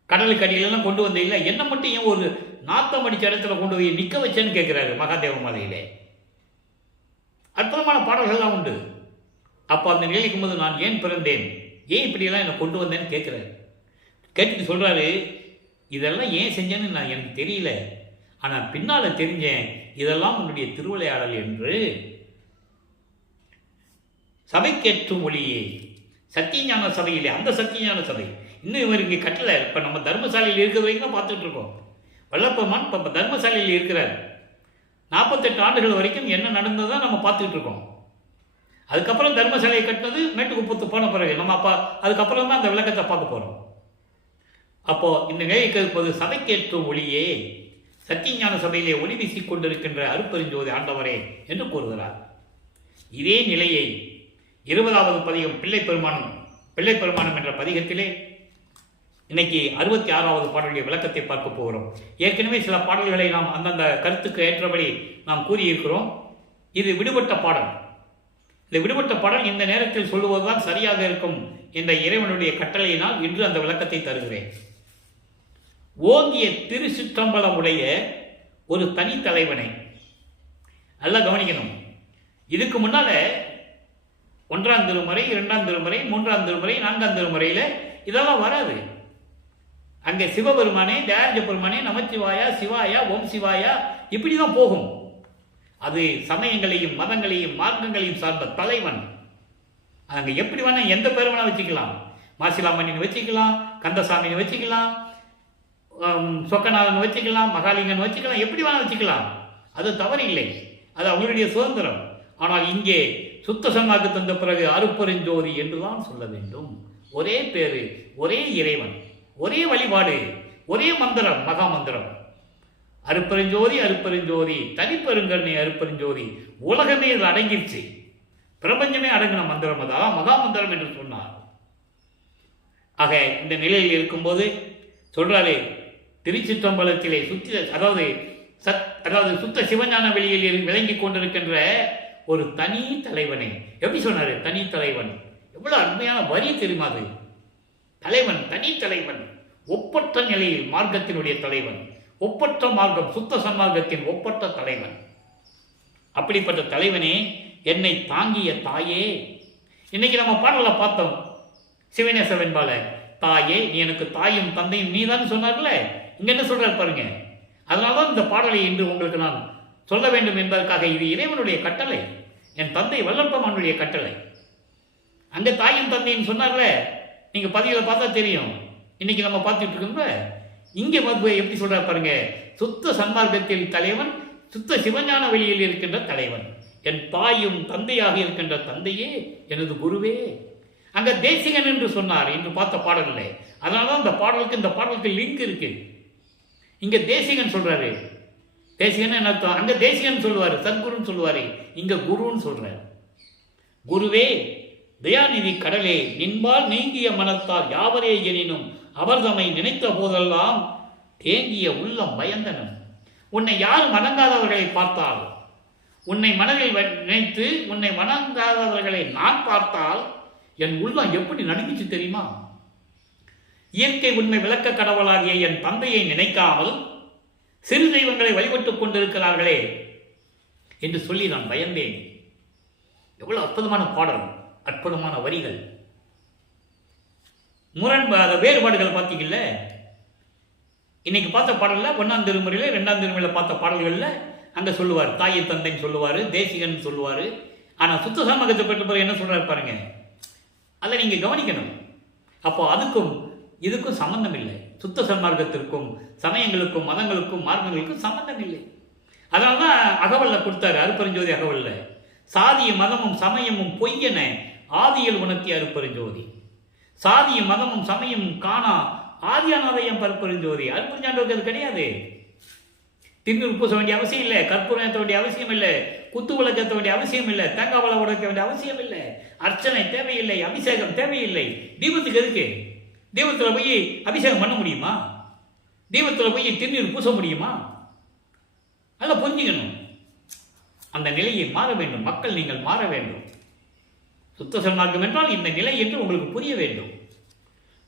கடலுக்கடியிலாம் கொண்டு வந்த இல்லை, என்ன மட்டும் ஏன் ஒரு நாத்தம் அடிச்ச இடத்துல கொண்டு போய் நிற்க வச்சேன்னு கேட்கிறாரு மகாதேவ மாலையிலே. அற்புதமான பாடல்கள்லாம் உண்டு. அப்போ அந்த நிலைக்கும் போது நான் ஏன் பிறந்தேன், ஏன் இப்படியெல்லாம் என்னை கொண்டு வந்தேன்னு கேட்குறாரு. கேட்டுட்டு சொல்றாரு, இதெல்லாம் ஏன் செஞ்சேன்னு நான் எனக்கு தெரியல, ஆனால் பின்னால் தெரிஞ்சேன் இதெல்லாம் உன்னுடைய திருவிளையாடல் என்று. சபைக்கேற்றும் ஒளியே, சத்தியஞான சபையிலே, அந்த சத்தியஞான சபை இன்னும் இவர் இங்கே கட்டலை. இப்போ நம்ம தர்மசாலையில் இருக்கிற வரைக்கும் தான் பார்த்துட்டு இருக்கோம். வல்லப்பெருமான் இப்போ தர்மசாலையில் இருக்கிறார். 48 ஆண்டுகள் வரைக்கும் என்ன நடந்ததை நம்ம பார்த்துக்கிட்டு இருக்கோம். அதுக்கப்புறம் தர்மசாலையை கட்டினது மேட்டுக்குப்பத்து போன பிறகு நம்ம அதுக்கப்புறம் தான் அந்த விளக்கத்தை பார்க்க போகிறோம். அப்போ இந்த நிலைக்கு இருப்பது சபைக்கேற்றும் ஒளியே, சத்தியஞான சபையிலே ஒளி வீசிக் கொண்டிருக்கின்ற அருட்பெருஞ்சோதி ஆண்டவரே என்று கூறுகிறார். இதே நிலையை 20வது பதிகம் பிள்ளைப்பெருமானம் என்ற பதிகத்திலே இன்னைக்கு 66வது பாடலுடைய விளக்கத்தை பார்க்க போகிறோம். ஏற்கனவே சில பாடல்களை நாம் அந்தந்த கருத்துக்கு ஏற்றபடி நாம் கூறியிருக்கிறோம். இது விடுபட்ட பாடல். இந்த விடுபட்ட பாடல் இந்த நேரத்தில் சொல்லுவதுதான் சரியாக இருக்கும் என்ற இறைவனுடைய கட்டளையினால் இன்று அந்த விளக்கத்தை தருகிறேன். ஓங்கிய திருச்சிற்றம்பலமுடைய ஒரு தனி தலைவனை நல்லா கவனிக்கணும். இதுக்கு முன்னால 1ஆம் திருமுறை, 2ஆம் திருமுறை, 3ஆம் திருமுறை, 4ஆம் திருமுறையில் இதெல்லாம் வராது. அங்கே சிவபெருமானே, தயாரிஜ பெருமானே, நமச்சிவாயா, சிவாயா, ஓம் சிவாயா இப்படி தான் போகும். அது சமயங்களையும் மதங்களையும் மார்க்கங்களையும் சார்ந்த தலைவன். அங்கே எப்படி வேணா எந்த பேர் வேணா வச்சுக்கலாம். மாசிலாமணின்னு வச்சுக்கலாம், கந்தசாமின்னு வச்சுக்கலாம், சொக்கநாதன் வச்சுக்கலாம், மகாலிங்கன் வச்சுக்கலாம், எப்படி வேணா வச்சுக்கலாம். அது தவறு இல்லை, அது அவங்களுடைய சுதந்திரம். ஆனால் இங்கே சுத்த சன்மார்க்கு தந்த பிறகு அருட்பெருஞ்சோதி என்றுதான் சொல்ல வேண்டும். ஒரே பேரு, ஒரே இறைவன், ஒரே வழிபாடு, ஒரே மந்திரம், மகா மந்திரம். அருட்பெருஞ்சோதி அருட்பெருஞ்சோதி தனிப்பெருங்கருணை அருட்பெருஞ்சோதி. உலகமே இது அடங்கிருச்சு, பிரபஞ்சமே அடங்கின மந்திரம், அதான் மகா மந்திரம் என்று சொன்னார். ஆக இந்த நிலையில் இருக்கும்போது சொல்றாரு, திருச்சிற்றம்பலத்திலே அதாவது சுத்த சிவஞான வெளியில் விளங்கி கொண்டிருக்கின்ற ஒரு தனி தலைவனை எப்படி சொன்னாரு? தனி தலைவன். எவ்வளவு அருமையான வரி தெரியுமா அது? தலைவன், தனி தலைவன், ஒப்பற்ற நிலையில் மார்க்கத்தினுடைய தலைவன், ஒப்பற்ற மார்க்கம், சுத்த சன்மார்க்கத்தின் ஒப்பற்ற தலைவன். அப்படிப்பட்ட தலைவனே, என்னை தாங்கிய தாயே. இன்னைக்கு நம்ம பாடலை பார்த்தோம். சிவநேச வெண்பால தாயே நீ எனக்கு தாயும் தந்தையும் நீதான் சொன்னார்ல, இங்க என்ன சொல்றாரு பாருங்க. அதனால்தான் இந்த பாடலை இன்று உங்களுக்கு நான் சொல்ல வேண்டும் என்பதற்காக. இது இறைவனுடைய கட்டளை, என் தந்தை வல்லப்பெருமானுடைய கட்டளை. அங்க தாயும் தந்தையும் சொன்னார்ல, நீங்க பதிவில் பார்த்தா தெரியும். இன்னைக்கு நம்ம பார்த்துட்டு இருக்கோம்ல, இங்கே எப்படி சொல்றாரு பாருங்க. சுத்த சன்மார்க்கத்தில் தலைவன், சுத்த சிவஞான வெளியில் இருக்கின்ற தலைவன், என் தாயும் தந்தையாக இருக்கின்ற தந்தையே, எனது குருவே. அங்க தேசிகன் என்று சொன்னார் என்று பார்த்த பாடல் இல்லை. அதனாலதான் இந்த பாடலுக்கு லிங்க் இருக்கு. இங்க தேசிகன் சொல்றாரு. தேசிகன் என்ன அர்த்தம்? அங்க தேசிகன் சொல்லுவாரு, சத்குருன்னு சொல்லுவாரு, இங்க குருன்னு சொல்றாரு. குருவே, தயாநிதி கடலே, நின்பால் நீங்கிய மனத்தால் யாவரே எனினும் அவர் தம்மை நினைத்த போதெல்லாம் தேங்கிய உள்ளம் பயந்தனம். உன்னை யார் வணங்காதவர்களை பார்த்தால், உன்னை மனதில் நினைத்து உன்னை வணங்காதவர்களை நான் பார்த்தால் என் உள்ளம் எப்படி நடுங்கிச்சு தெரியுமா? இயற்கை உண்மை விளக்க கடவுளாகிய என் தந்தையை நினைக்காமல் சிறு தெய்வங்களை வழிபட்டுக் கொண்டிருக்கிறார்களே என்று சொல்லி நான் பயந்தேன். எவ்வளவு அற்புதமான பாடல், அற்புதமான வரிகள். வேறுபாடுகள் பார்த்தீங்கல்ல. இன்னைக்கு பார்த்த பாடல்ல 1ஆம் திருமுறையில 2ஆம் திருமுறையில பார்த்த பாடல்கள்ல அங்க சொல்லுவார் தாயை தந்தைன்னு சொல்லுவாரு, தேசிகன் சொல்லுவாரு. ஆனா சுத்த சன்மார்க்கத்தை பெற்ற பிறகு என்ன சொல்றாரு பாருங்க. அதை நீங்க கவனிக்கணும். அப்போ அதுக்கும் இதுக்கும் சம்பந்தம் இல்லை. சுத்த சன்மார்க்கத்திற்கும் சமயங்களுக்கும் மதங்களுக்கும் மார்க்கங்களுக்கும் சம்பந்தம் இல்லை. அதனால்தான் அகவல்ல கொடுத்தாரு, அருட்பெருஞ்சோதி அகவல்ல. சாதிய மதமும் சமயமும் பொய்யென ஆதியில் உணர்த்திய அருட்பெருஞ்சோதி. சாதிய மதமும் சமயமும் காணா ஆதியானதையும் அருட்பெருஞ்சோதி. அருட்பெருஞ்சோதி அது கிடையாது. திருநீர் பூச வேண்டிய அவசியம் இல்லை, கற்பூரம் ஏற்ற வேண்டிய அவசியம் இல்லை, குத்து விளக்கு ஏற்ற வேண்டிய அவசியம் இல்லை, தேங்காய் வளை உடைக்க வேண்டிய அவசியம் இல்லை, அர்ச்சனை தேவையில்லை, அபிஷேகம் தேவையில்லை. தீபத்துக்கு எதுக்கு? தீபத்தில் போய் அபிஷேகம் பண்ண முடியுமா? தீபத்தில் போய் திருநீர் பூச முடியுமா? அதெல்லாம் புரிஞ்சுக்கணும். அந்த நிலையை மாற வேண்டும். மக்கள் நீங்கள் மாற வேண்டும். சுத்த சன்மார்க்கம் என்றால் இந்த நிலை என்று உங்களுக்கு புரிய வேண்டும்.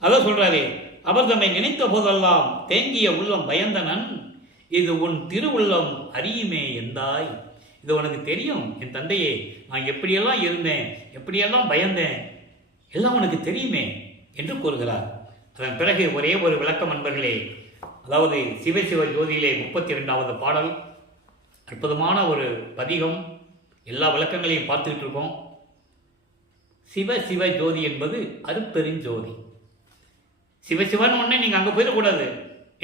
அதான் சொல்றாரு, அவர் தம்மை நினைத்த போதெல்லாம் தேங்கிய உள்ளம் பயந்தனன், இது உன் திருவுள்ளம் அறியுமே எந்தாய். இது உனக்கு தெரியும் என் தந்தையே, நான் எப்படியெல்லாம் இருந்தேன், எப்படியெல்லாம் பயந்தேன், எல்லாம் உனக்கு தெரியுமே என்று கூறுகிறார். அதன் பிறகு ஒரே ஒரு விளக்கம் அன்பர்களே. அதாவது சிவசிவ ஜோதியிலே 32வது பாடல், அற்புதமான ஒரு பதிகம். எல்லா விளக்கங்களையும் பார்த்துக்கிட்டு இருக்கோம். சிவ சிவ ஜோதி என்பது அருட்பெருஞ்சோதி. சிவசிவன் ஒன்னே நீங்க அங்க போயிடக்கூடாது.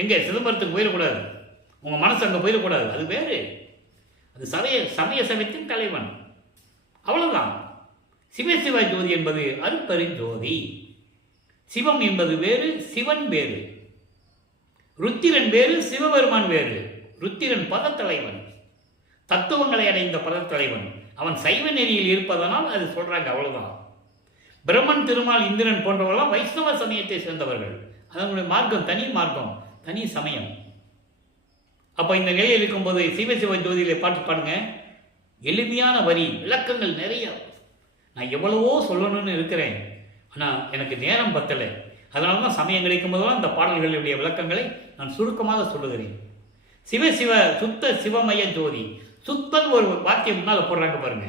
எங்க? சிதம்பரத்துக்கு போயிடக்கூடாது. உங்கள் மனசு அங்கே போயிடக்கூடாது. அது வேறு. அது சமய சமயத்தின் தலைவன். அவ்வளவுதான். சிவசிவ ஜோதி என்பது அருட்பெருஞ்சோதி. சிவம் என்பது வேறு, சிவன் வேறு. ருத்திரன் வேறு, சிவபெருமான் வேறு. ருத்திரன் பதத்தலைவன், தத்துவங்களை அடைந்த பதத்தலைவன். அவன் சைவ நெறியில் இருப்பதனால் அது சொல்றாங்க, அவ்வளவுதான். பிரம்மன், திருமால், இந்திரன் போன்றவர்களாம் வைஷ்ணவ சமயத்தை சேர்ந்தவர்கள். அதனுடைய மார்க்கம் தனி மார்க்கம், தனி சமயம். அப்போ இந்த நிலையில் இருக்கும்போது சிவசிவ ஜோதியிலே பாட்டு பாடுங்க. எளிமையான வரி, விளக்கங்கள் நிறைய. நான் எவ்வளவோ சொல்லணும்னு இருக்கிறேன், ஆனால் எனக்கு நேரம் பத்தலை. அதனால தான் சமயம் கிடைக்கும் போதெல்லாம் இந்த பாடல்களுடைய விளக்கங்களை நான் சுருக்கமாக சொல்லுகிறேன். சிவசிவ சுத்த சிவமய ஜோதி. சுத்தன் ஒரு வாக்கியம் முன்னால் போடுறாங்க பாருங்க.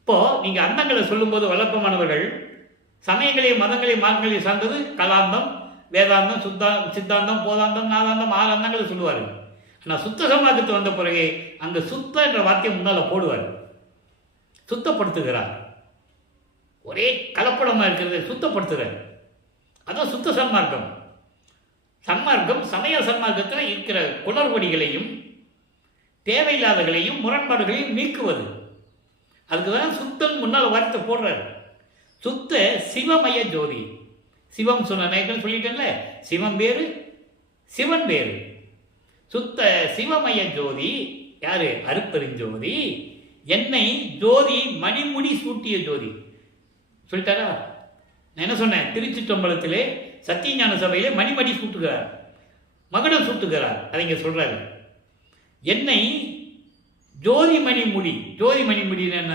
இப்போ நீங்க அந்தங்களை சொல்லும்போது வழக்கமானவர்கள் சமயங்களையும் மதங்களையும் மார்க்கங்களையும் சார்ந்தது கலாந்தம், வேதாந்தம், சித்தாந்தம், போதாந்தம், நாதாந்தம், 6 அந்தங்களை சொல்லுவார். ஆனால் சுத்த சமாஜத்தை வந்த பிறகு அங்கே சுத்த என்ற வாக்கியம் முன்னால் போடுவார். சுத்தப்படுத்துகிறார். ஒரே கலப்படமாக இருக்கிறத சுத்தப்படுத்துகிறார். அதான் சுத்த சன்மார்க்கம். சன்மார்க்கம் சமய சன்மார்க்கத்தில் இருக்கிற குளறுபடிகளையும் தேவையில்லாதகளையும் முரண்பாடுகளையும் நீக்குவது. அதுக்கு தான் சுத்தம் முன்னால் வார்த்தை போடுறார். சுத்த சிவமய ஜோதி. சிவம் சொன்ன நேரம் சொல்லிட்டேன்ல, சிவம் வேறு, சிவன் வேறு. சுத்த சிவமய ஜோதி யாரு? அருட்பெருஞ்சோதி. என்னை ஜோதி மணிமுடி சூட்டிய ஜோதி சொல்லிட்டாரா? நான் என்ன சொன்னேன்? திருச்சிற்றம்பலத்திலே சத்தியஞான சபையிலே மணிமடி சூட்டுகிறார், மகுடம் சூட்டுகிறார். அதை இங்கே சொல்றாரு. என்னை ஜோதி மணிமுடி. ஜோதி மணிமுடின்னு என்ன?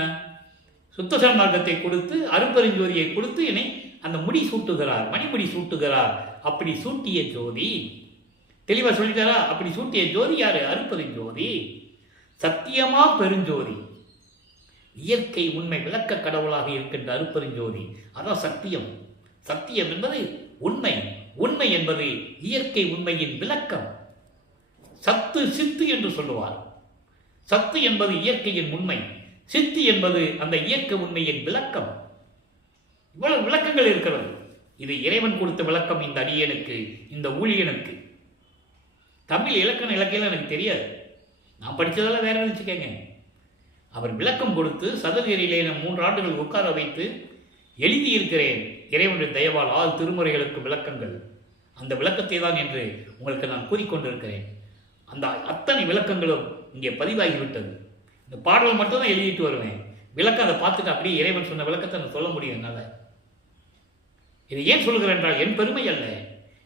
சுத்த சன்மார்க்கத்தை கொடுத்து அருட்பெருஞ்சோதியை கொடுத்து என்னை அந்த முடி சூட்டுகிறார், மணிமுடி சூட்டுகிறார். அப்படி சூட்டிய ஜோதி தெளிவா சொல்லிட்டாரா? அப்படி சூட்டிய ஜோதி யாரு? அருட்பெருஞ்சோதி. சத்தியமா பெருஞ்சோதி, இயற்கை உண்மை விளக்க கடவுளாக இருக்கின்ற அருட்பெருஞ்சோதி. அதான் சத்தியம். சத்தியம் என்பது உண்மை, உண்மை என்பது இயற்கை உண்மையின் விளக்கம். சத்து சித்து என்று சொல்லுவார். சத்து என்பது இயற்கையின் உண்மை, சித்து என்பது அந்த இயற்கை உண்மையின் விளக்கம். இவ்வளவு விளக்கங்கள் இருக்கிறது. இது இறைவன் கொடுத்த விளக்கம் இந்த அடியனுக்கு, இந்த ஊழியனுக்கு. தமிழ் இலக்கியம் எனக்கு தெரியாது, நான் படித்ததெல்லாம் வேற வச்சுக்கேங்க. அவர் விளக்கம் கொடுத்து சதுரகிரியிலே 3 ஆண்டுகள் உட்கார வைத்து எழுதியிருக்கிறேன். இறைவனுடைய தயவால் 6 திருமுறைகளுக்கு விளக்கங்கள். அந்த விளக்கத்தை தான் என்று உங்களுக்கு நான் கூறிக்கொண்டிருக்கிறேன். அந்த அத்தனை விளக்கங்களும் இங்கே பதிவாகிவிட்டது. இந்த பாடல் மட்டும்தான் எழுதிட்டு வருவேன். விளக்கம் அதை பார்த்துட்டு அப்படியே இறைவன் சொன்ன விளக்கத்தை நான் சொல்ல முடியும் என்னால். இது ஏன் சொல்லுகிறேன் என்றால் என் பெருமை அல்ல,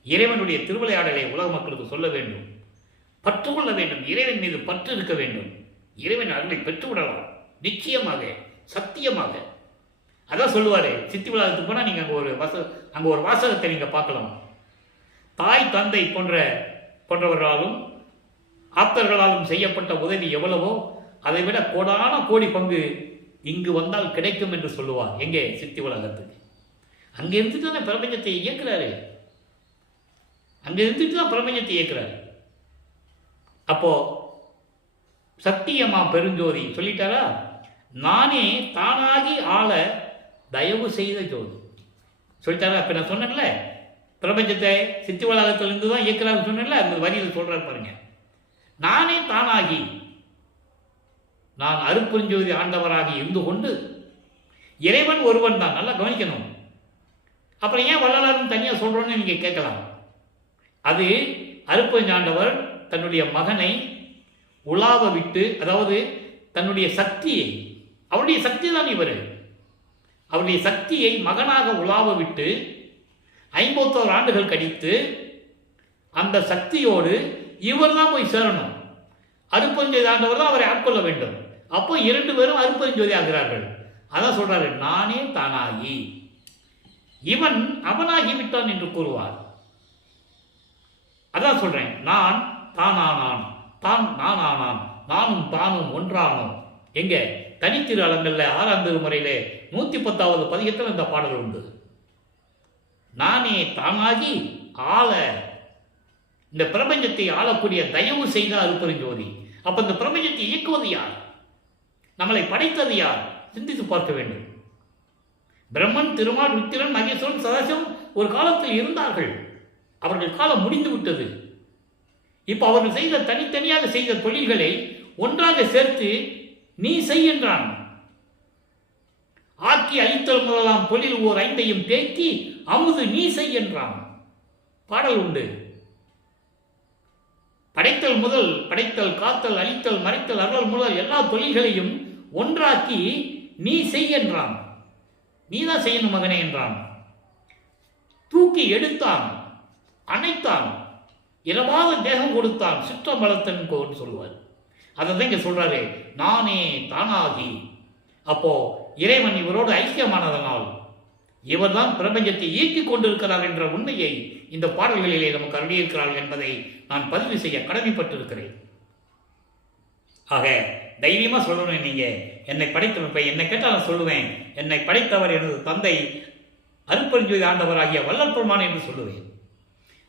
இறைவனுடைய திருவிளையாடலை உலக மக்களுக்கு சொல்ல வேண்டும், பற்றுக்கொள்ள வேண்டும். இறைவன் மீது பற்று இருக்க வேண்டும். இறைவன் அருளை பெற்றுவிடலாம் நிச்சயமாக, சத்தியமாக. அதான் சொல்லுவாரு, சித்தி விழாவுக்கு போனால் நீங்கள் அங்கே ஒரு வாசகத்தை நீங்கள் பார்க்கலாம். தாய் தந்தை போன்றவர்களாலும் ஆப்தர்களாலும் செய்யப்பட்ட உதவி எவ்வளவோ அதை விட கோடான கோடி பங்கு இங்கு வந்தால் கிடைக்கும் என்று சொல்லுவார். எங்கே? சித்தி உலகத்துக்கு. அங்கே இருந்துட்டு தான் பிரபஞ்சத்தை இயக்குறாரு. அங்கே இருந்துட்டு தான் பிரபஞ்சத்தை இயக்குறாரு. அப்போ சத்தியமா பெருஞ்சோதி சொல்லிட்டாரா? நானே தானாகி ஆள தயவு செய்த ஜோதி சொல்லிட்டாரா? இப்போ நான் சொன்னேன்ல, பிரபஞ்சத்தை சித்தி வளாகத்திலிருந்து தான் இயக்குறாருன்னு சொன்னேன்ல, அந்த வரியில் சொல்றாரு பாருங்க. நானே தானாகி, நான் அருட்பெருஞ்சோதி ஆண்டவராகி இருந்து கொண்டு, இறைவன் ஒருவன் தான், நல்லா கவனிக்கணும். அப்புறம் ஏன் வள்ளலாரும் தனியாக சொல்றோன்னு நீங்க கேட்கலாம். அது அருட்பெருஞ்சாண்டவர் தன்னுடைய மகனை உலாவ விட்டு, அதாவது தன்னுடைய சக்தியை, அவருடைய சக்தி தான் இவர், அவருடைய சக்தியை மகனாக உலாவ விட்டு 51 ஆண்டுகள் கழித்து அந்த சக்தியோடு இவர் தான் போய் சேரணும். அருட்பெருஞ்சோதி ஆண்டவர் தான் அவரை ஆட்கொள்ள வேண்டும். அப்போ 2 பேரும் அருட்பெருஞ்சோதி ஆகிறார்கள். அதான் சொல்றாரு, நானே தானாகி, இவன் அவனாகி விட்டான் என்று கூறுவார். அதான் சொல்றேன், நான் தானானான், தான் நானானான், நானும் தானும் ஒன்றானோம். எங்க? தனித்திரு அலங்கள்ல 6ஆம் திருமுறையிலே 110வது பதிகத்தில் இந்த பாடல் உண்டு. நானே தானாகி ஆள, இந்த பிரபஞ்சத்தை ஆளக்கூடிய தயவு செய்த அருட்பெருஞ்சோதி. அப்ப இந்த பிரபஞ்சத்தை இயக்குவது யார்? நம்மளை படைத்தது யார்? சிந்தித்து பார்க்க வேண்டும். பிரம்மன், திருமால், ருத்திரன், மகேஸ்வரன், சதாசிவம் ஒரு காலத்தில் இருந்தார்கள். அவர்கள் காலம் முடிந்து விட்டது. இப்ப அவர்கள் செய்த தனித்தனியாக செய்த தொழில்களை ஒன்றாக சேர்த்து நீ செய் என்றான். ஆக்கி அழித்தல் முதலாம் தொழில் ஓர் ஐந்தையும் தேக்கி அமுது நீ செய் என்றான். பாடல் உண்டு. படைத்தல் முதல் படைத்தல், காத்தல், அழித்தல், மறைத்தல், அருள் முதல் எல்லா தொழில்களையும் ஒன்றாக்கி நீ செய் என்றான். நீதான் செய்யணும் மகனே என்றான். தூக்கி எடுத்தான், அணைத்தான், இரவாத தேகம் கொடுத்தான், சிற்றம் வளர்த்தன் கோன்னு சொல்லுவார். அதை தான் இங்க சொல்றாரு, நானே தானாகி. அப்போ இறைவன் இவரோடு ஐக்கியமானதனால் இவர்தான் பிரபஞ்சத்தை இயக்கிக் கொண்டிருக்கிறார் என்ற உண்மையை இந்த பாடல்களிலே நமக்கு அருளியிருக்கிறார்கள் என்பதை நான் பதிவு செய்ய கடமைப்பட்டிருக்கிறேன். ஆக தைரியமா சொல்லணும். நீங்க என்னை படைத்தவர், என்னை கேட்டால் நான் சொல்லுவேன், என்னை படைத்தவர் எனது தந்தை அருட்பெருஞ்சோதி ஆண்டவராகிய வள்ளல் பெருமான் என்று சொல்லுவேன்.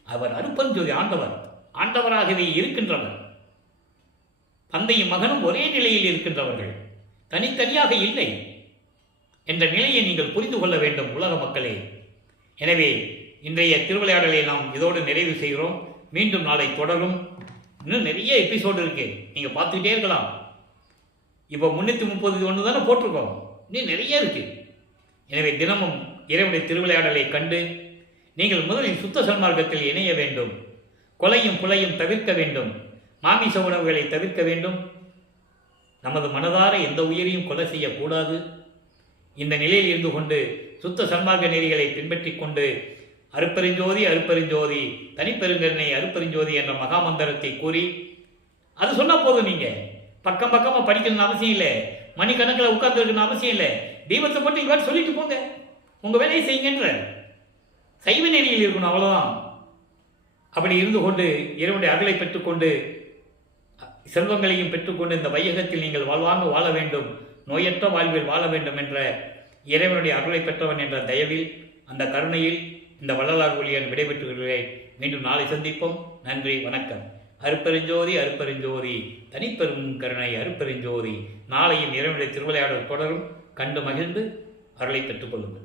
அவர் அருட்பெருஞ்சோதி ஆண்டவர், ஆண்டவராகவே இருக்கின்றவர். தந்தையும் மகனும் ஒரே நிலையில் இருக்கின்றவர்கள், தனித்தனியாக இல்லை என்ற நிலையை நீங்கள் புரிந்து கொள்ள வேண்டும் உலக மக்களே. எனவே இன்றைய திருவிளையாடலை நாம் இதோடு நிறைவு செய்கிறோம். மீண்டும் நாளை தொடரும். இன்னும் நிறைய எபிசோடு இருக்கு, நீங்க பார்த்துக்கிட்டே இருக்கலாம். இப்போ 331 தானே போட்டிருக்கோம், இன்னும் நிறைய இருக்கு. எனவே தினமும் இறைவனுடைய திருவிளையாடலை கண்டு நீங்கள் முதலில் சுத்த சன்மார்க்கத்தில் இணைய வேண்டும். கொலையும் புலையும் தவிர்க்க வேண்டும். மாமிச உணவுகளை தவிர்க்க வேண்டும். நமது மனதார எந்த உயிரையும் கொலை செய்யக்கூடாது. இந்த நிலையில் இருந்து கொண்டு சுத்த சன்மார்க்க நெறிகளை பின்பற்றிக் கொண்டு அருட்பெருஞ்சோதி அருட்பெருஞ்சோதி தனிப்பெருங்கருணை அருட்பெருஞ்சோதி என்ற மகாமந்திரத்தை கூறி, அது சொன்னா போதும். நீங்க பக்கம் பக்கமா படிக்கணும்னு அவசியம் இல்லை, மணிக்கணக்கில் உட்கார்ந்துருக்கணும் அவசியம் இல்லை. தீபத்தை போட்டு இவ்வாறு சொல்லிட்டு போங்க, உங்க வேலையை செய்யுங்கன்ற சைவ நெறியில் இருக்கணும், அவ்வளவுதான். அப்படி இருந்து கொண்டு இறைவனுடைய அருளை பெற்றுக்கொண்டு செல்வங்களையும் பெற்றுக்கொண்டு இந்த வையகத்தில் நீங்கள் வாழ்வாங்க வாழ வேண்டும், நோயற்ற வாழ்வில் வாழ வேண்டும் என்ற இறைவனுடைய அருளை பெற்றவன் என்ற தயவில், அந்த கருணையில் இந்த வள்ளலார் ஊழியன் விடைபெற்று வருகிறேன். மீண்டும் நாளை சந்திப்போம். நன்றி, வணக்கம். அருட்பெருஞ்சோதி அருட்பெருஞ்சோதி தனிப்பெரும் கருணை அருட்பெருஞ்சோதி. நாளையும் இறைவனுடைய திருவிளையாடல் தொடரும். கண்டு மகிழ்ந்து அருளை பெற்றுக் கொள்ளுங்கள்.